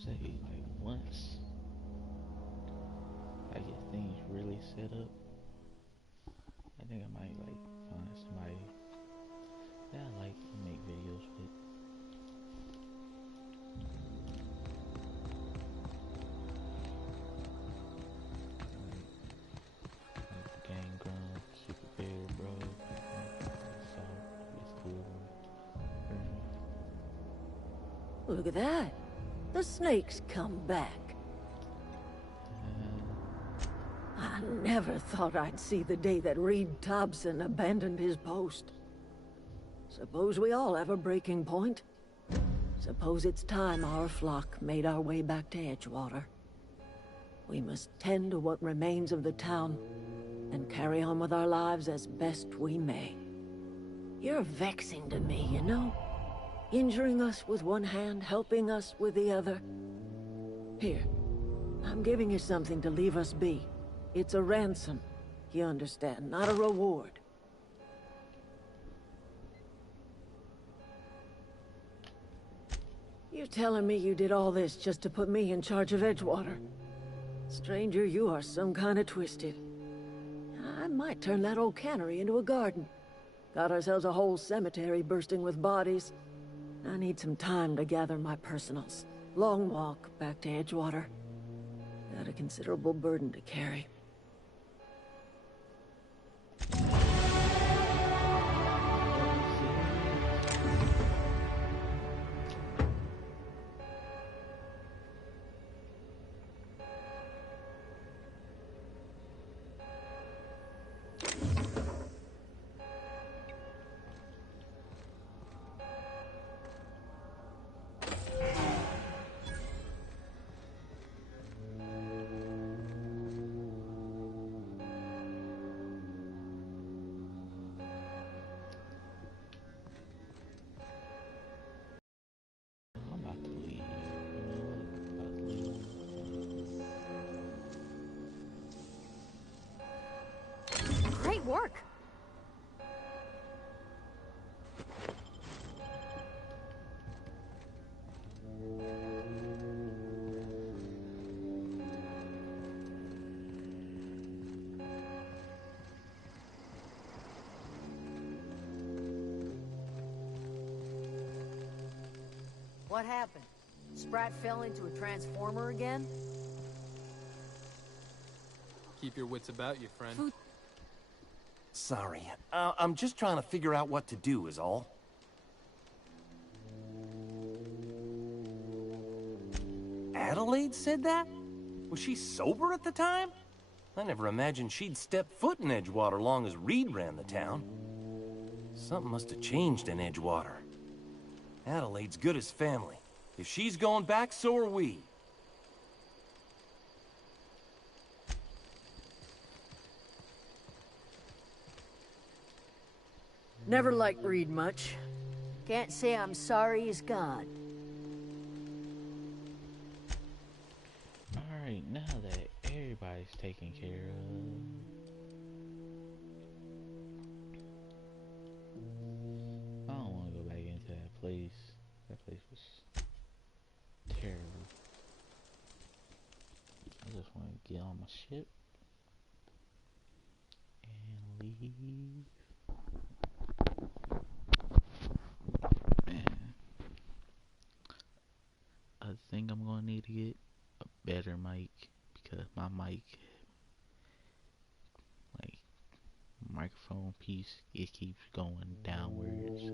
say like once I get things really set up, I think I might like find somebody that I like to make videos with. Like Gang Grump, Super Bear, bro. So it's cool. Look at that. The snake's come back. I never thought I'd see the day that Reed Thompson abandoned his post. Suppose we all have a breaking point. Suppose it's time our flock made our way back to Edgewater. We must tend to what remains of the town and carry on with our lives as best we may. You're vexing to me, you know? Injuring us with one hand, helping us with the other. Here, I'm giving you something to leave us be. It's a ransom, you understand, not a reward. You telling me you did all this just to put me in charge of Edgewater? Stranger, you are some kind of twisted. I might turn that old cannery into a garden. Got ourselves a whole cemetery bursting with bodies. I need some time to gather my personals. Long walk back to Edgewater. Got a considerable burden to carry. I'm about to leave. You know what? About to leave. Great work. What happened? Sprat fell into a transformer again? Keep your wits about you, friend. Sorry. I'm just trying to figure out what to do is all. Adelaide said that? Was she sober at the time? I never imagined she'd step foot in Edgewater long as Reed ran the town. Something must have changed in Edgewater. Adelaide's good as family. If she's going back, so are we. Never liked Reed much. Can't say I'm sorry he's gone. Alright, now that everybody's taken care of, I don't want to go back into that place. That place was terrible. I just want to get on my ship and leave. Man, I think I'm gonna need to get a better mic because my mic, like microphone piece, it keeps going downwards.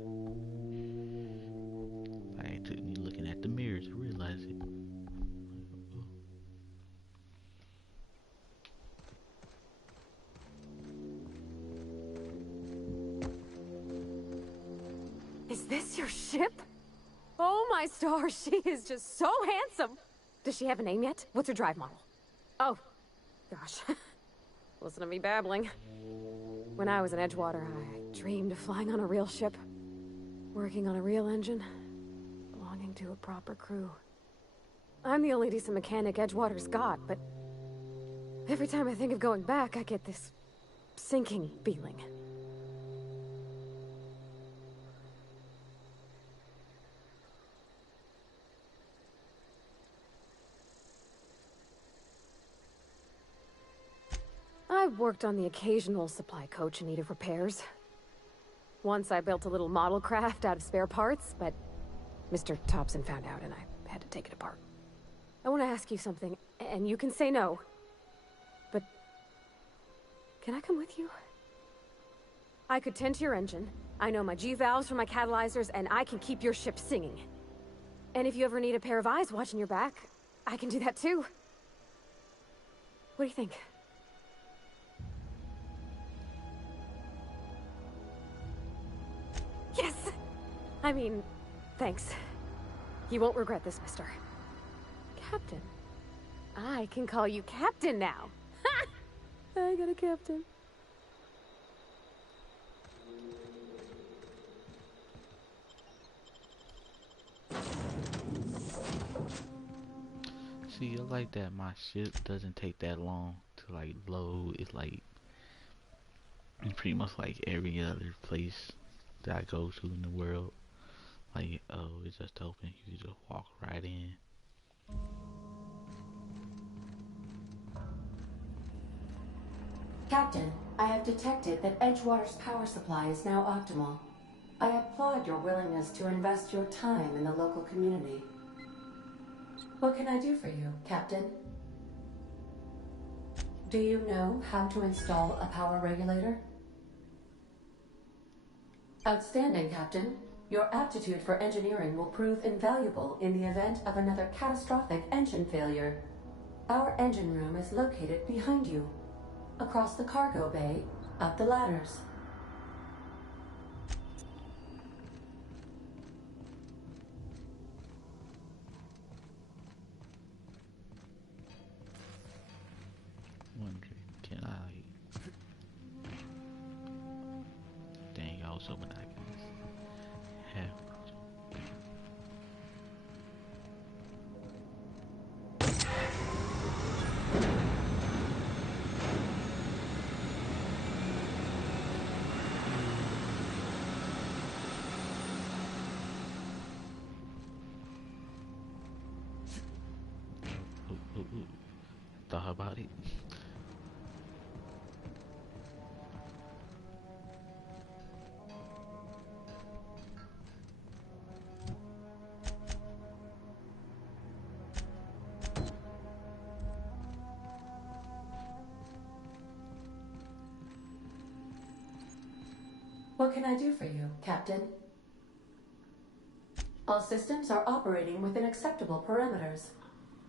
Like, it took me looking at the mirror to realize it. Is this your ship? Oh my stars, she is just so handsome. Does she have a name yet? What's her drive model? Oh, gosh. Listen to me babbling. When I was in Edgewater, I dreamed of flying on a real ship, working on a real engine, belonging to a proper crew. I'm the only decent mechanic Edgewater's got, but every time I think of going back, I get this sinking feeling. I worked on the occasional supply coach in need of repairs. Once I built a little model craft out of spare parts, but Mr. Thompson found out and I had to take it apart. I want to ask you something, and you can say no. But can I come with you? I could tend to your engine. I know my G-valves for my catalyzers, and I can keep your ship singing. And if you ever need a pair of eyes watching your back, I can do that too. What do you think? Yes! I mean, thanks. You won't regret this, mister. Captain. I can call you Captain now. Ha! I got a captain. See, I like that my ship doesn't take that long to like load. It's like pretty much like every other place that I go to in the world. Like, oh, it's just open. You can just walk right in. Captain, I have detected that Edgewater's power supply is now optimal. I applaud your willingness to invest your time in the local community. What can I do for you, Captain? Do you know how to install a power regulator? Outstanding, Captain. Your aptitude for engineering will prove invaluable in the event of another catastrophic engine failure. Our engine room is located behind you. Across the cargo bay, up the ladders. Wondering, can I? Dang, I was hoping I could have. Thought about it. What can I do for you, Captain? All systems are operating within acceptable parameters.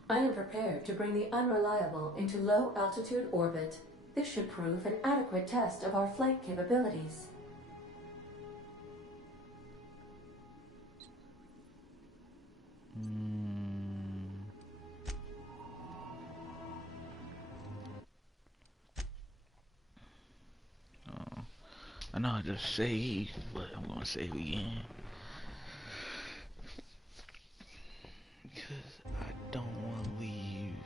I am prepared to bring the unreliable into low-altitude orbit. This should prove an adequate test of our flight capabilities. I know I just saved, but I'm gonna save again. Because I don't want to leave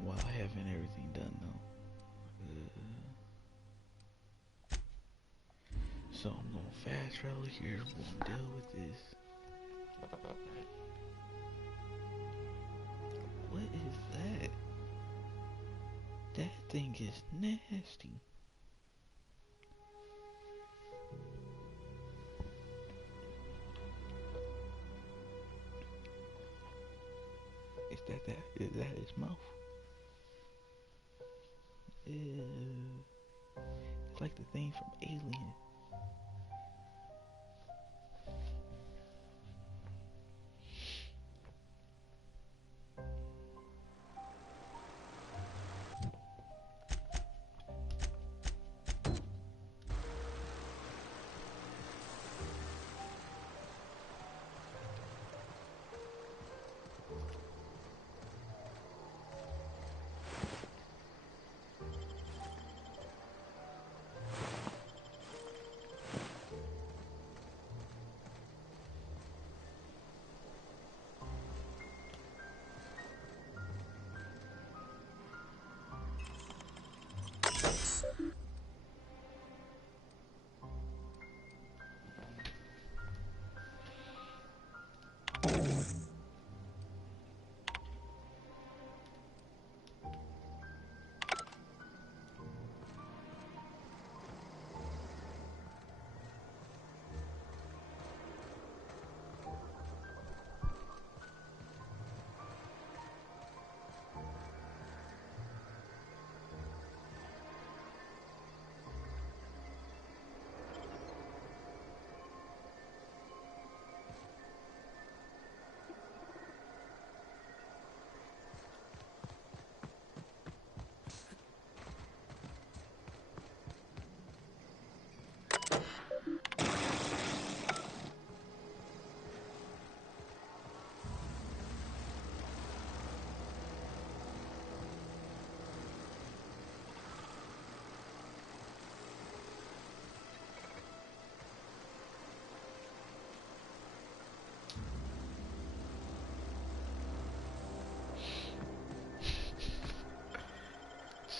while having everything done though. So I'm gonna fast travel here, I'm gonna deal with this. What is that? That thing is nasty. Is that his mouth? Ew. It's like the thing from Alien.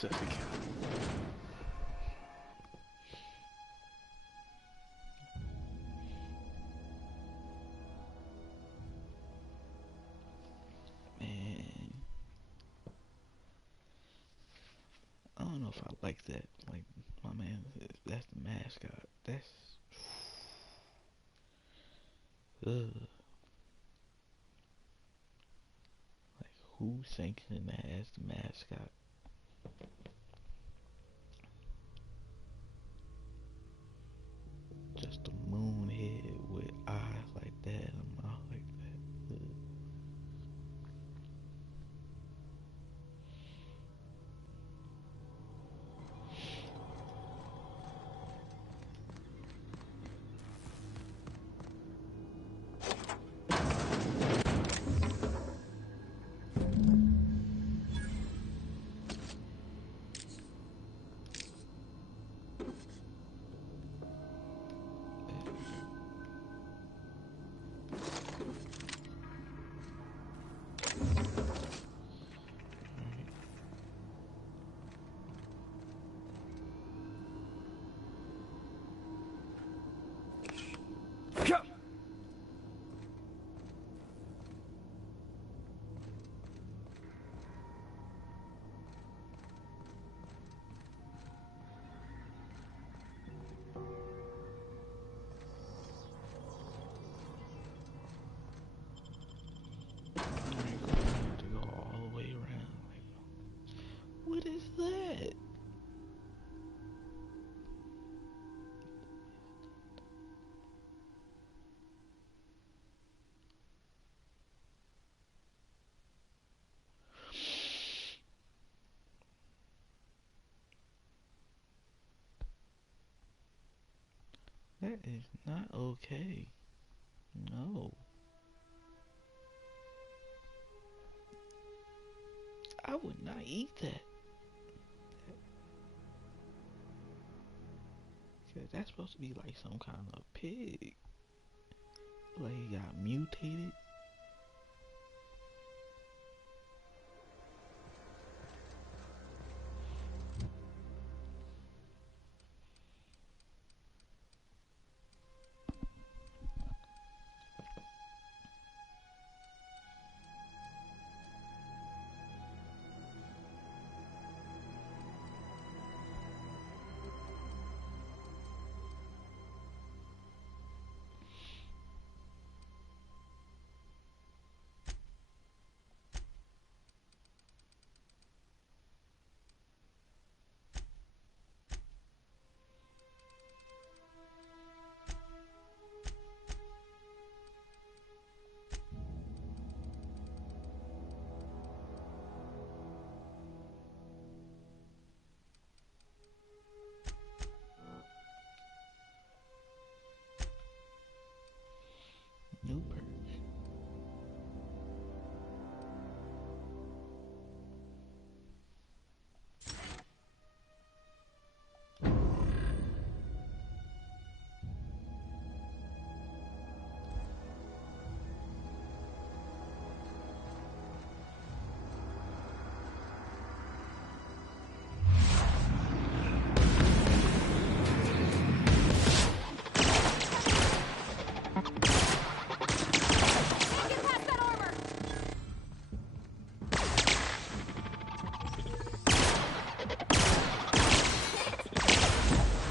such a cow. Man, I don't know if I like that. Like, my man, that's the mascot. That's ugh. Like, who's thinking that as the mascot? Just a moon head with eyes like that and a mouth like that. Ugh. To go all the way around. Like, what is that? That is not okay. No. I would not eat that. Cause that's supposed to be like some kind of pig. Like it got mutated. New purge.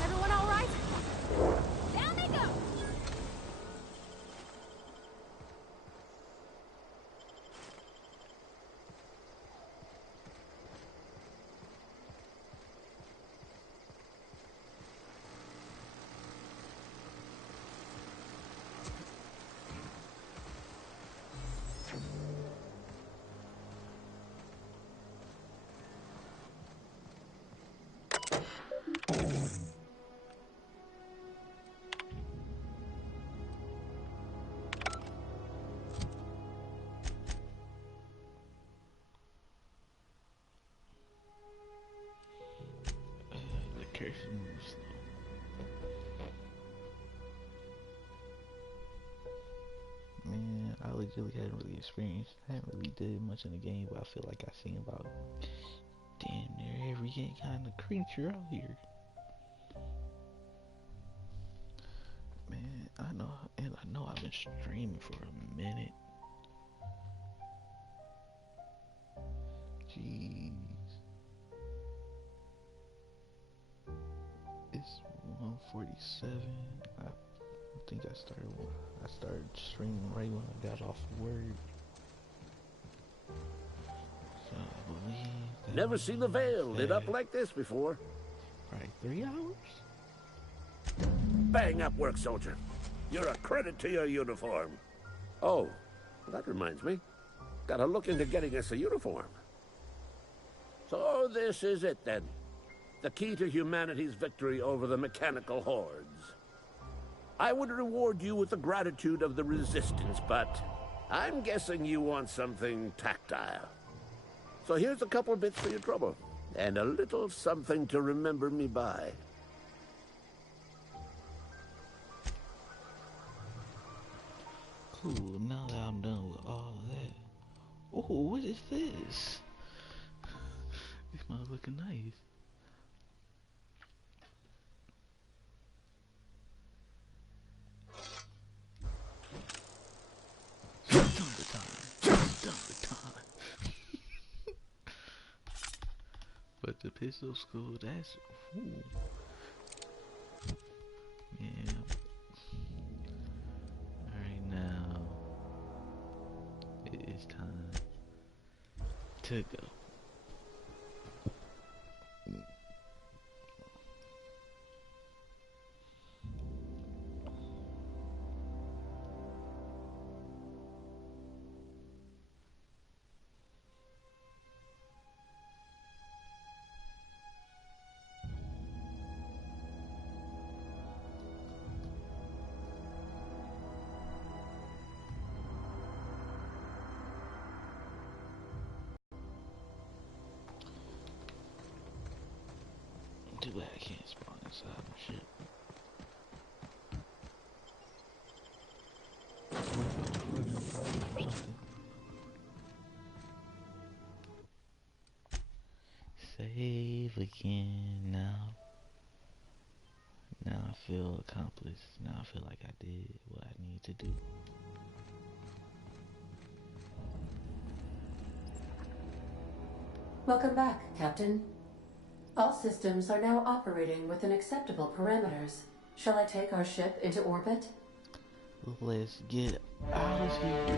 Everyone all right? Down they go! The curse moves. Man, I legitimately hadn't really experienced. I haven't really did much in the game, but I feel like I seen about damn near every kind of creature out here. Man, I know I've been streaming for a minute. Jeez. It's 1:47. I think I started streaming right when I got off work. So I believe that Never seen the Vale lit up like this before. Right, 3 hours? Bang up work, soldier. You're a credit to your uniform. Oh, that reminds me. Gotta look into getting us a uniform. So this is it then. The key to humanity's victory over the mechanical hordes. I would reward you with the gratitude of the Resistance, but I'm guessing you want something tactile. So here's a couple bits for your trouble, and a little something to remember me by. Cool, now that I'm done with all that. Oh, what is this? This might look nice. But the pistol school, that's ooh. Yeah. Alright, now it is time to go. Too bad I can't spawn inside my ship. Save again now. Now I feel accomplished. Now I feel like I did what I need to do. Welcome back, Captain. All systems are now operating within acceptable parameters. Shall I take our ship into orbit? Let's get out of here.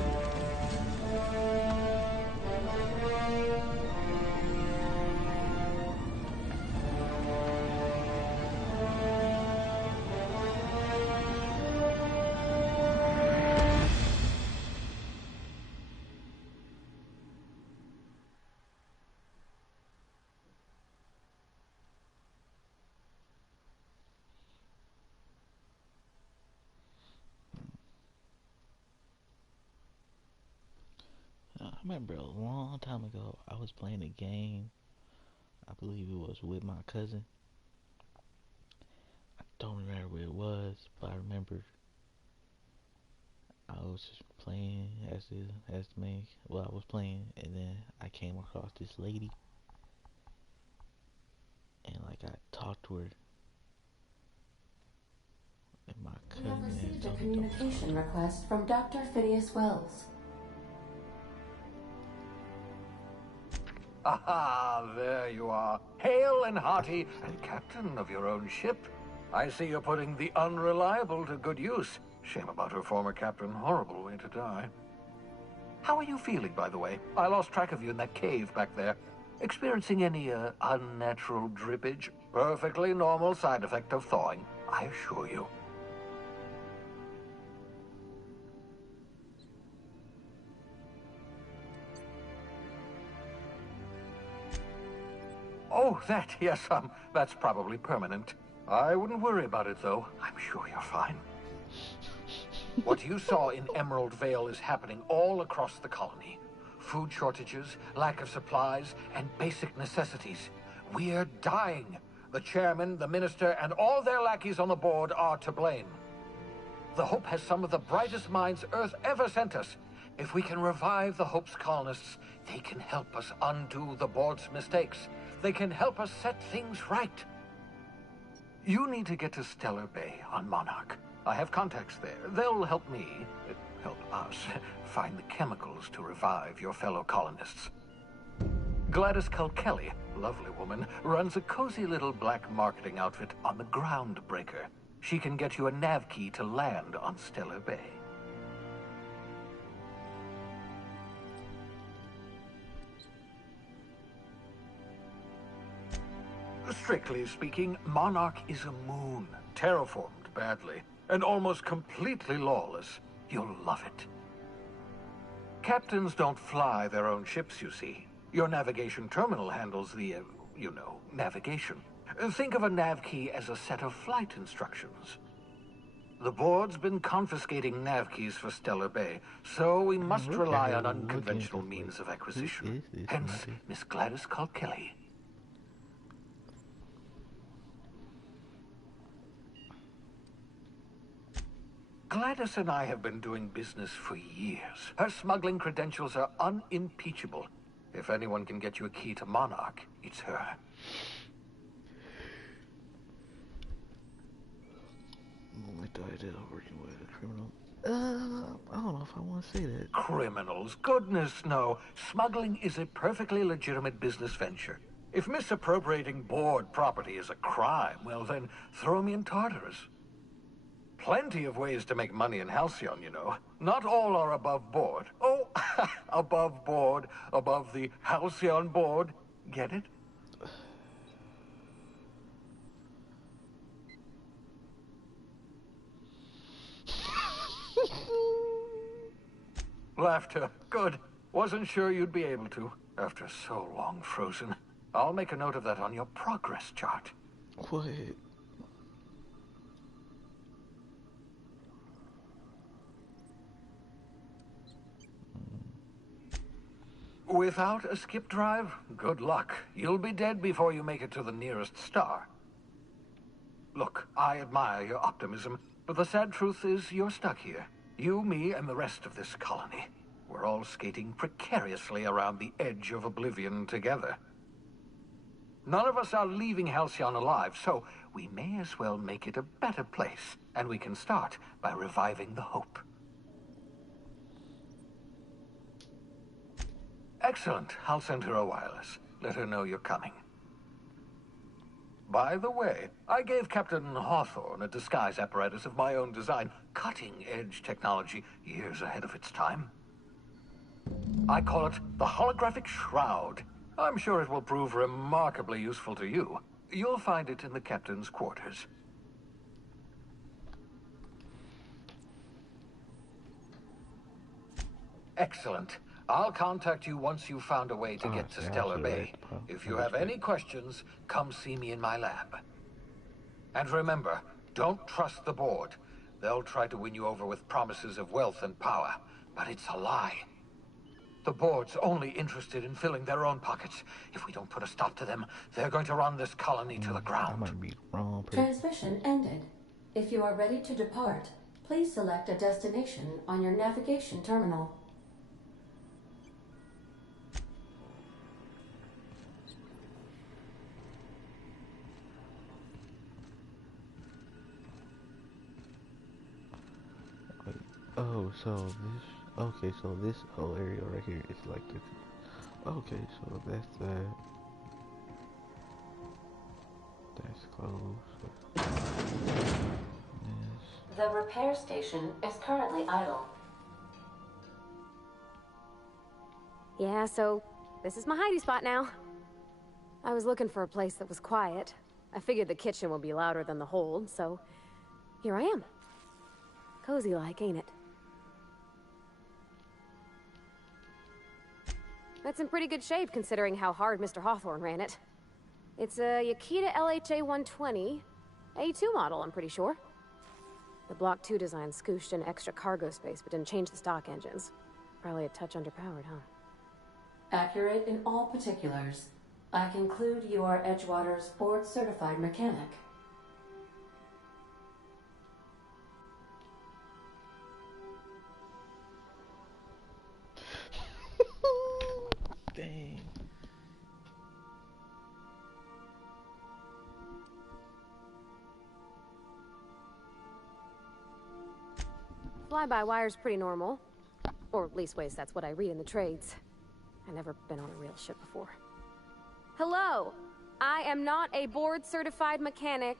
I remember a long time ago, I was playing a game. I believe it was with my cousin. I don't remember what it was, but I remember I was just playing as the main. Well, I was playing, and then I came across this lady, and like I talked to her, and my cousin. We have received a communication request from Dr. Phineas Wells. Ah, there you are, hale and hearty, and captain of your own ship. I see you're putting the unreliable to good use. Shame about her former captain, horrible way to die. How are you feeling, by the way? I lost track of you in that cave back there. Experiencing any, unnatural drippage? Perfectly normal side effect of thawing, I assure you. Oh, that, yes, that's probably permanent. I wouldn't worry about it, though. I'm sure you're fine. What you saw in Emerald Vale is happening all across the colony. Food shortages, lack of supplies, and basic necessities. We're dying. The chairman, the minister, and all their lackeys on the board are to blame. The Hope has some of the brightest minds Earth ever sent us. If we can revive the Hope's colonists, they can help us undo the board's mistakes. They can help us set things right. You need to get to Stellar Bay on Monarch. I have contacts there. They'll help me, help us, find the chemicals to revive your fellow colonists. Gladys Kilkelly, lovely woman, runs a cozy little black marketing outfit on the Groundbreaker. She can get you a nav key to land on Stellar Bay. Strictly speaking, Monarch is a moon, terraformed badly, and almost completely lawless. You'll love it. Captains don't fly their own ships, you see. Your navigation terminal handles the, navigation. Think of a nav key as a set of flight instructions. The board's been confiscating nav keys for Stellar Bay, so we must rely on unconventional means of acquisition. Hence, Miss Gladys Kilkelly. Gladys and I have been doing business for years. Her smuggling credentials are unimpeachable. If anyone can get you a key to Monarch, it's her. What the idea of working with a criminal? I don't know if I want to say that. Criminals? Goodness, no. Smuggling is a perfectly legitimate business venture. If misappropriating board property is a crime, well then, throw me in Tartarus. Plenty of ways to make money in Halcyon, you know. Not all are above board. Oh, above board, above the Halcyon board. Get it? Laughter. Good. Wasn't sure you'd be able to, after so long frozen. I'll make a note of that on your progress chart. What? Without a skip drive, good luck. You'll be dead before you make it to the nearest star. Look, I admire your optimism, but the sad truth is you're stuck here. You, me, and the rest of this colony. We're all skating precariously around the edge of oblivion together. None of us are leaving Halcyon alive, so we may as well make it a better place, and we can start by reviving the hope. Excellent. I'll send her a wireless. Let her know you're coming. By the way, I gave Captain Hawthorne a disguise apparatus of my own design, cutting-edge technology, years ahead of its time. I call it the Holographic Shroud. I'm sure it will prove remarkably useful to you. You'll find it in the captain's quarters. Excellent. I'll contact you once you've found a way to get to Stellar Bay. If you have any questions, come see me in my lab. And remember, don't trust the board. They'll try to win you over with promises of wealth and power, but it's a lie. The board's only interested in filling their own pockets. If we don't put a stop to them, they're going to run this colony to the ground. I might be wrong. Transmission ended. If you are ready to depart, please select a destination on your navigation terminal. Oh, so this, okay, so this whole area right here is like the, okay, so that's that. That's closed. The repair station is currently idle. Yeah, so this is my hidey spot now. I was looking for a place that was quiet. I figured the kitchen would be louder than the hold, so here I am. Cozy like, ain't it? That's in pretty good shape considering how hard Mr. Hawthorne ran it. It's a Yakita LHA 120, A2 model, I'm pretty sure. The Block 2 design scooshed in extra cargo space but didn't change the stock engines. Probably a touch underpowered, huh? Accurate in all particulars. I conclude you are Edgewater's board-certified mechanic. Dang. fly-by-wire's pretty normal. Or leastways, that's what I read in the trades. I've never been on a real ship before. Hello! I am not a board-certified mechanic,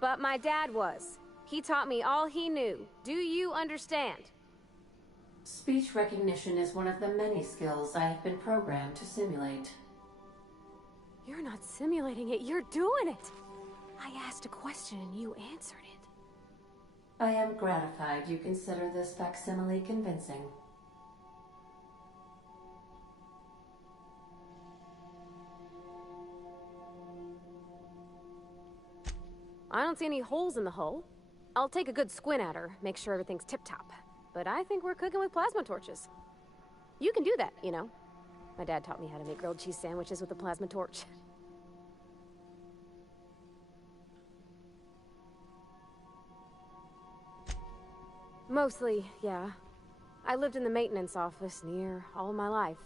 but my dad was. He taught me all he knew. Do you understand? Speech recognition is one of the many skills I have been programmed to simulate. You're not simulating it, you're doing it! I asked a question and you answered it. I am gratified you consider this facsimile convincing. I don't see any holes in the hull. I'll take a good squint at her, make sure everything's tip-top. But I think we're cooking with plasma torches. You can do that, you know. My dad taught me how to make grilled cheese sandwiches with a plasma torch. Mostly, yeah. I lived in the maintenance office near all my life.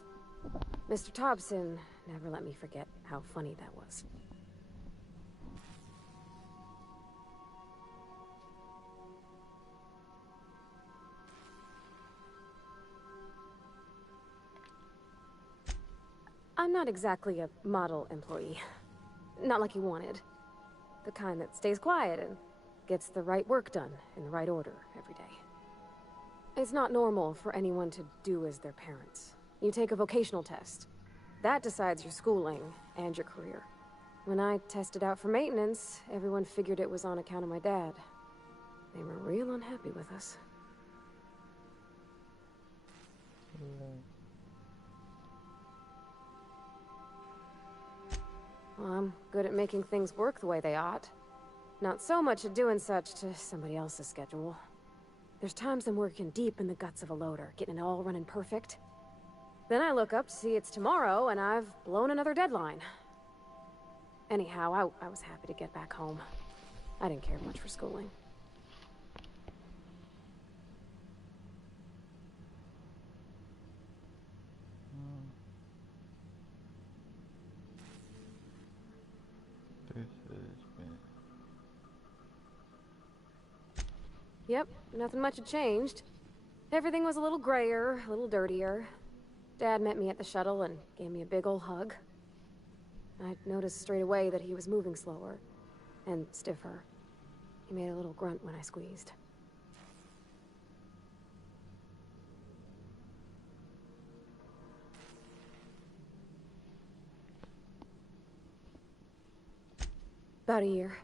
Mr. Thompson never let me forget how funny that was. I'm not exactly a model employee. Not like you wanted. The kind that stays quiet and gets the right work done in the right order every day. It's not normal for anyone to do as their parents. You take a vocational test. That decides your schooling and your career. When I tested out for maintenance, everyone figured it was on account of my dad. They were real unhappy with us. Well, I'm good at making things work the way they ought. Not so much at doing such to somebody else's schedule. There's times I'm working deep in the guts of a loader, getting it all running perfect. Then I look up to see it's tomorrow, and I've blown another deadline. Anyhow, I was happy to get back home. I didn't care much for schooling. Yep, nothing much had changed. Everything was a little grayer, a little dirtier. Dad met me at the shuttle and gave me a big ol' hug. I noticed straight away that he was moving slower and stiffer. He made a little grunt when I squeezed. About a year.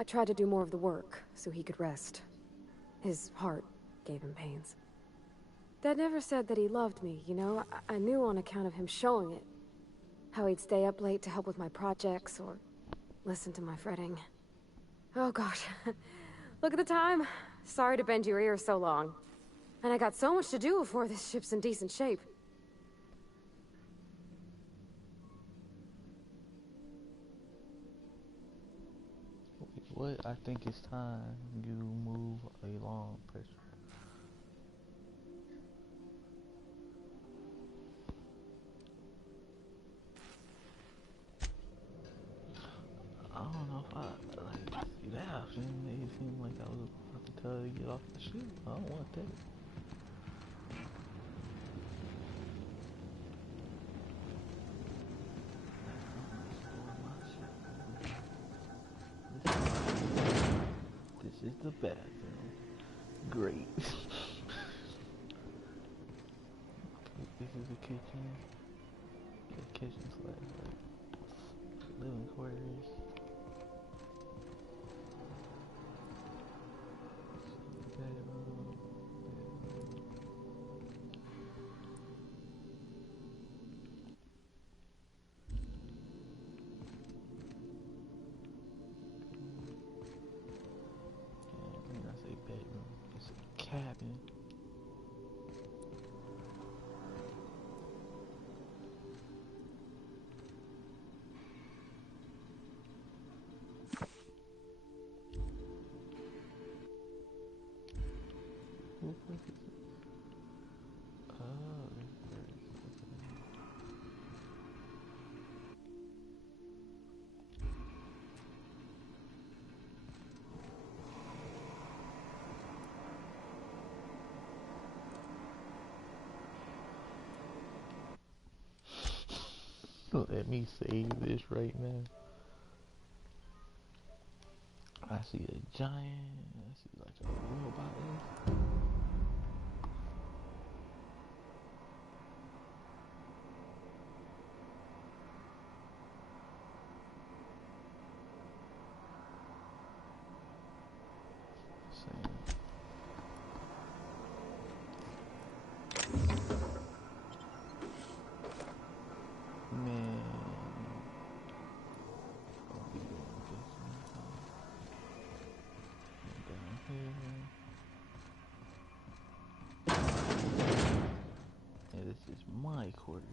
I tried to do more of the work so he could rest. His heart gave him pains. Dad never said that he loved me, you know? I knew on account of him showing it. How he'd stay up late to help with my projects or listen to my fretting. Oh gosh. Look at the time. Sorry to bend your ears so long. And I got so much to do before this ship's in decent shape. What I think it's time you move along, pressure. I don't know if I like that option. Made it seem like I was about to tell you to get off the ship. I don't want that. This is the bathroom. Great. This is the kitchen. The kitchen slash living quarters. Cabin. Let me save this right now. I see a giant. I see like a robot. This is my quarters.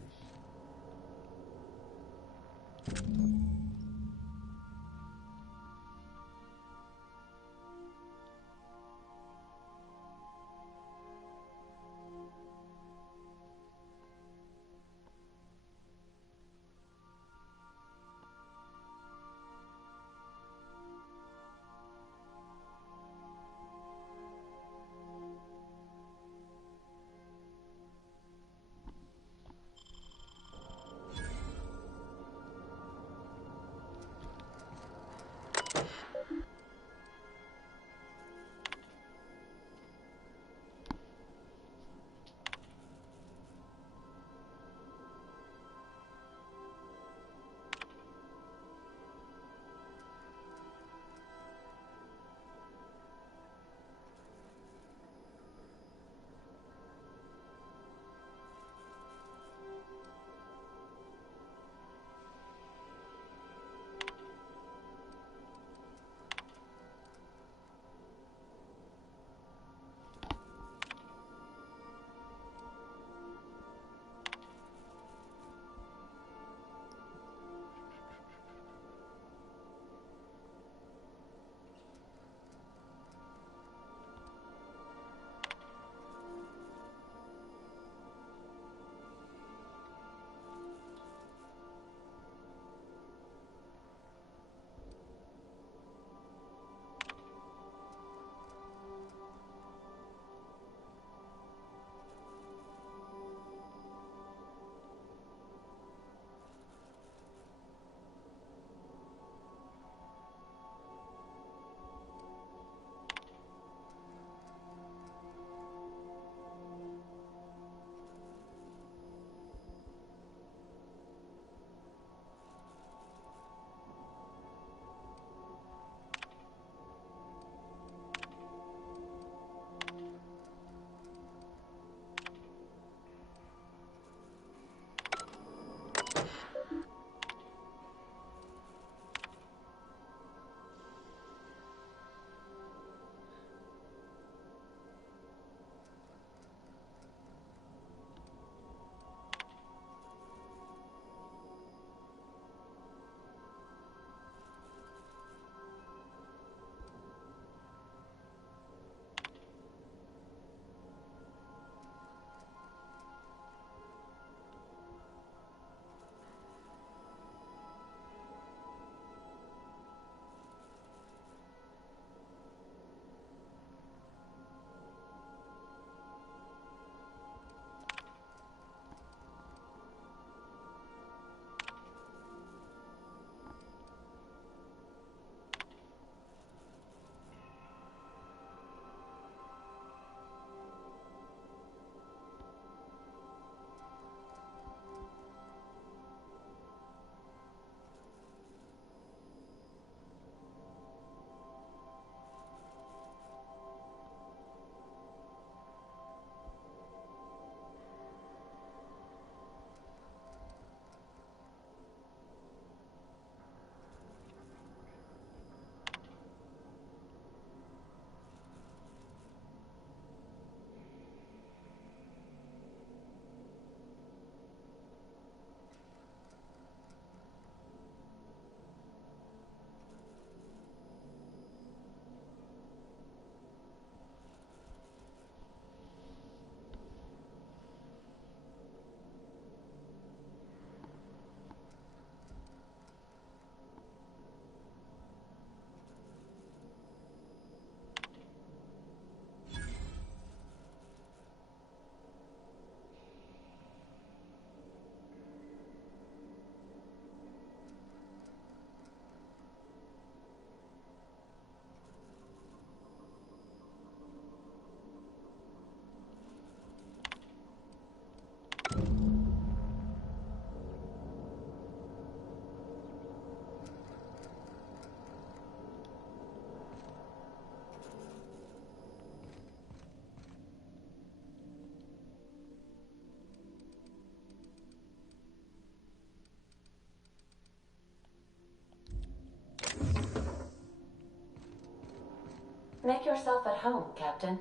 Make yourself at home, Captain.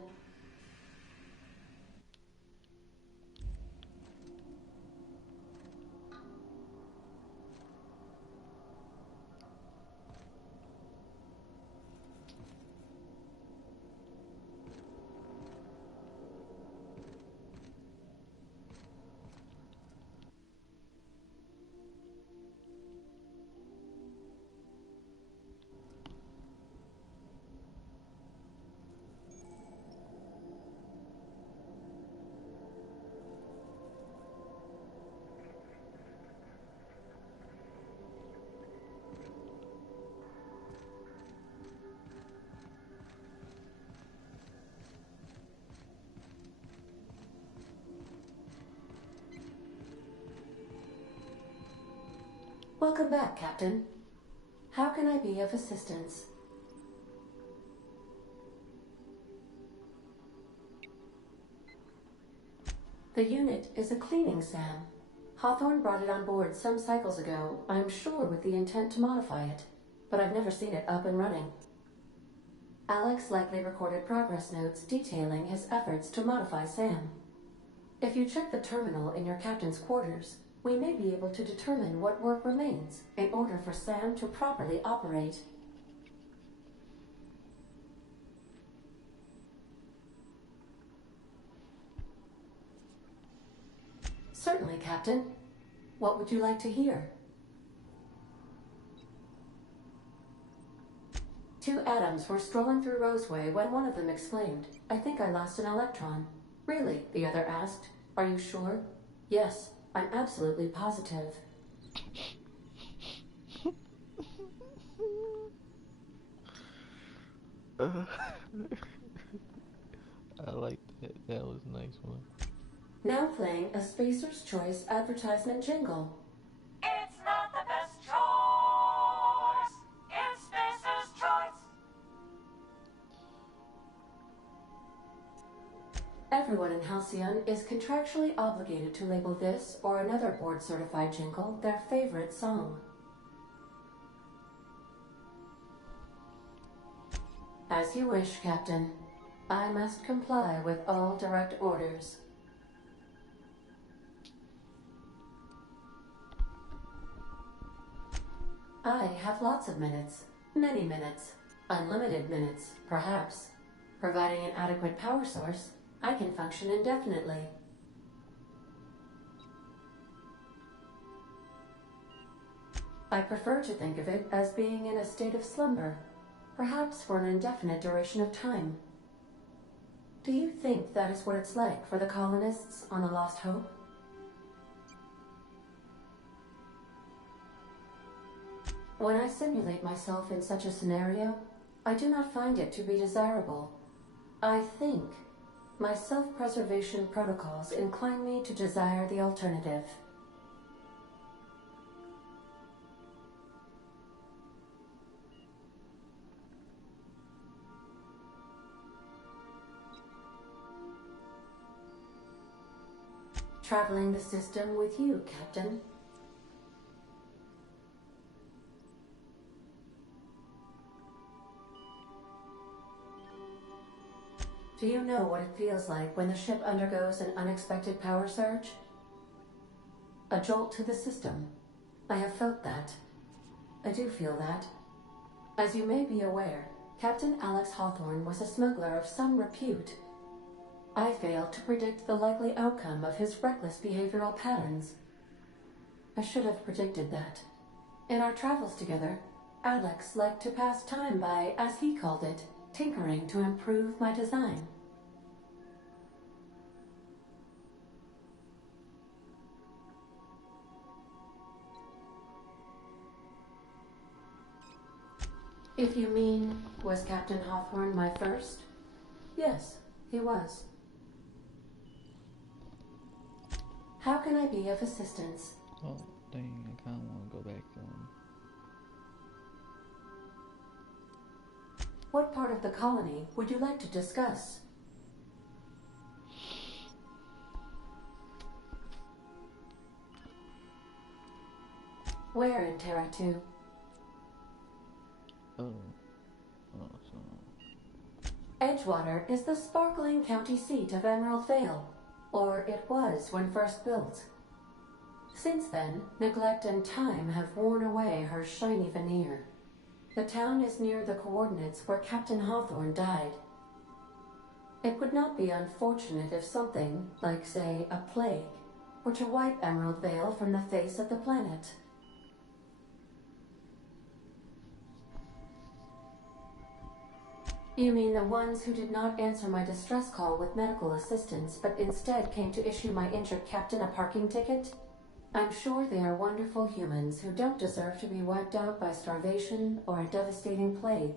Welcome back, Captain. How can I be of assistance? The unit is a cleaning SAM. Hawthorne brought it on board some cycles ago, I'm sure with the intent to modify it, but I've never seen it up and running. Alex likely recorded progress notes detailing his efforts to modify SAM. If you check the terminal in your captain's quarters, we may be able to determine what work remains in order for SAM to properly operate. Certainly, Captain. What would you like to hear? Two atoms were strolling through Roseway when one of them exclaimed, "I think I lost an electron." "Really?" the other asked. "Are you sure?" "Yes. I'm absolutely positive." I like that. That was a nice one. Now playing a Spacer's Choice advertisement jingle. It's not the best choice. It's Spacer's Choice. Everyone in Halcyon is contractually obligated to label this or another board-certified jingle their favorite song. As you wish, Captain. I must comply with all direct orders. I have lots of minutes. Many minutes. Unlimited minutes, perhaps. Providing an adequate power source, I can function indefinitely. I prefer to think of it as being in a state of slumber, perhaps for an indefinite duration of time. Do you think that is what it's like for the colonists on the Lost Hope? When I simulate myself in such a scenario, I do not find it to be desirable. I think my self-preservation protocols incline me to desire the alternative. Traveling the system with you, Captain. Do you know what it feels like when the ship undergoes an unexpected power surge? A jolt to the system. I have felt that. I do feel that. As you may be aware, Captain Alex Hawthorne was a smuggler of some repute. I failed to predict the likely outcome of his reckless behavioral patterns. I should have predicted that. In our travels together, Alex liked to pass time by, as he called it, tinkering to improve my design. If you mean, was Captain Hawthorne my first? Yes, he was. How can I be of assistance? Oh, dang, I kind of want to go back to him. What part of the colony would you like to discuss? Where in Terra 2? So Edgewater is the sparkling county seat of Emerald Vale, or it was when first built. Since then, neglect and time have worn away her shiny veneer. The town is near the coordinates where Captain Hawthorne died. It would not be unfortunate if something, like say, a plague, were to wipe Emerald Vale from the face of the planet. You mean the ones who did not answer my distress call with medical assistance, but instead came to issue my injured captain a parking ticket? I'm sure they are wonderful humans who don't deserve to be wiped out by starvation or a devastating plague.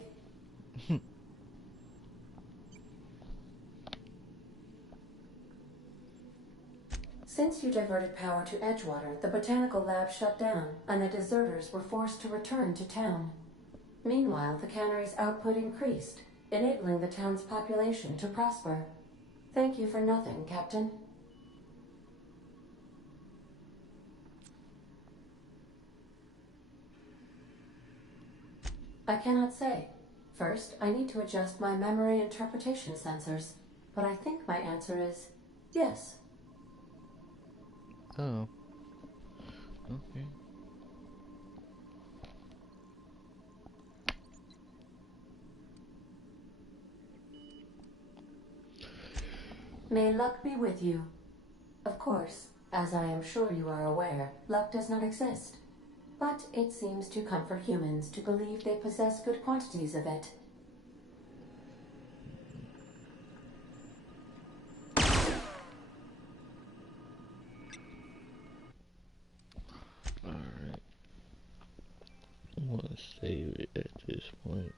Since you diverted power to Edgewater, the botanical lab shut down, and the deserters were forced to return to town. Meanwhile, the cannery's output increased, enabling the town's population to prosper. Thank you for nothing, Captain. I cannot say. First, I need to adjust my memory interpretation sensors, but I think my answer is yes. Oh. Okay. May luck be with you. Of course, as I am sure you are aware, luck does not exist. But it seems to comfort humans to believe they possess good quantities of it. Alright. I want to save it at this point.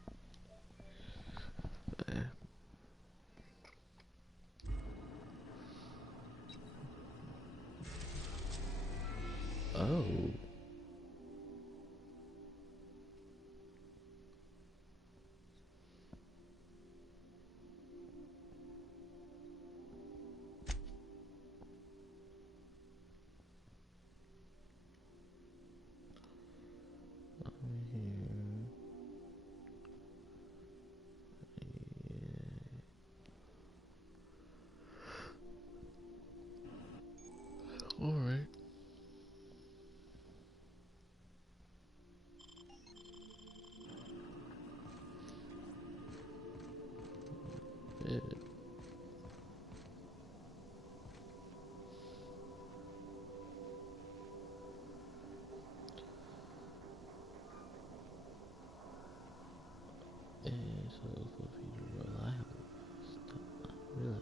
Oh. Alright. Yeah. So reliable. Not really.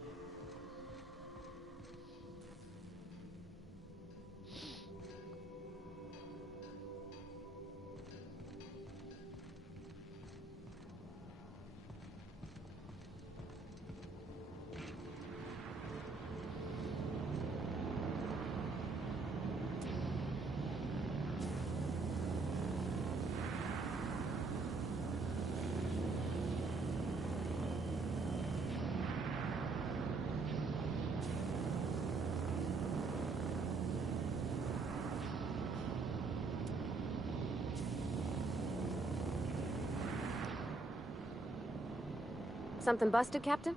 Something busted, Captain?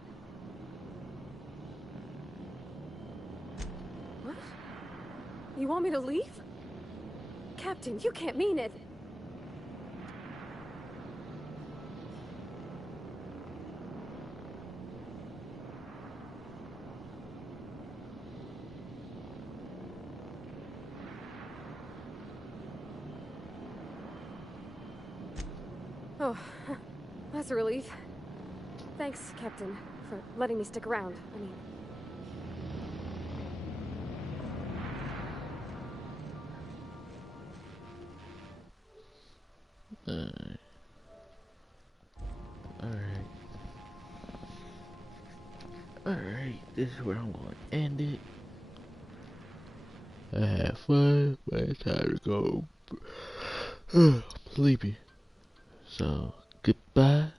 What? You want me to leave? Captain, you can't mean it. Oh, that's a relief. Thanks, Captain, for letting me stick around. I mean... Alright, this is where I'm going to end it. I had fun, but it's time to go. I'm sleepy. So, goodbye.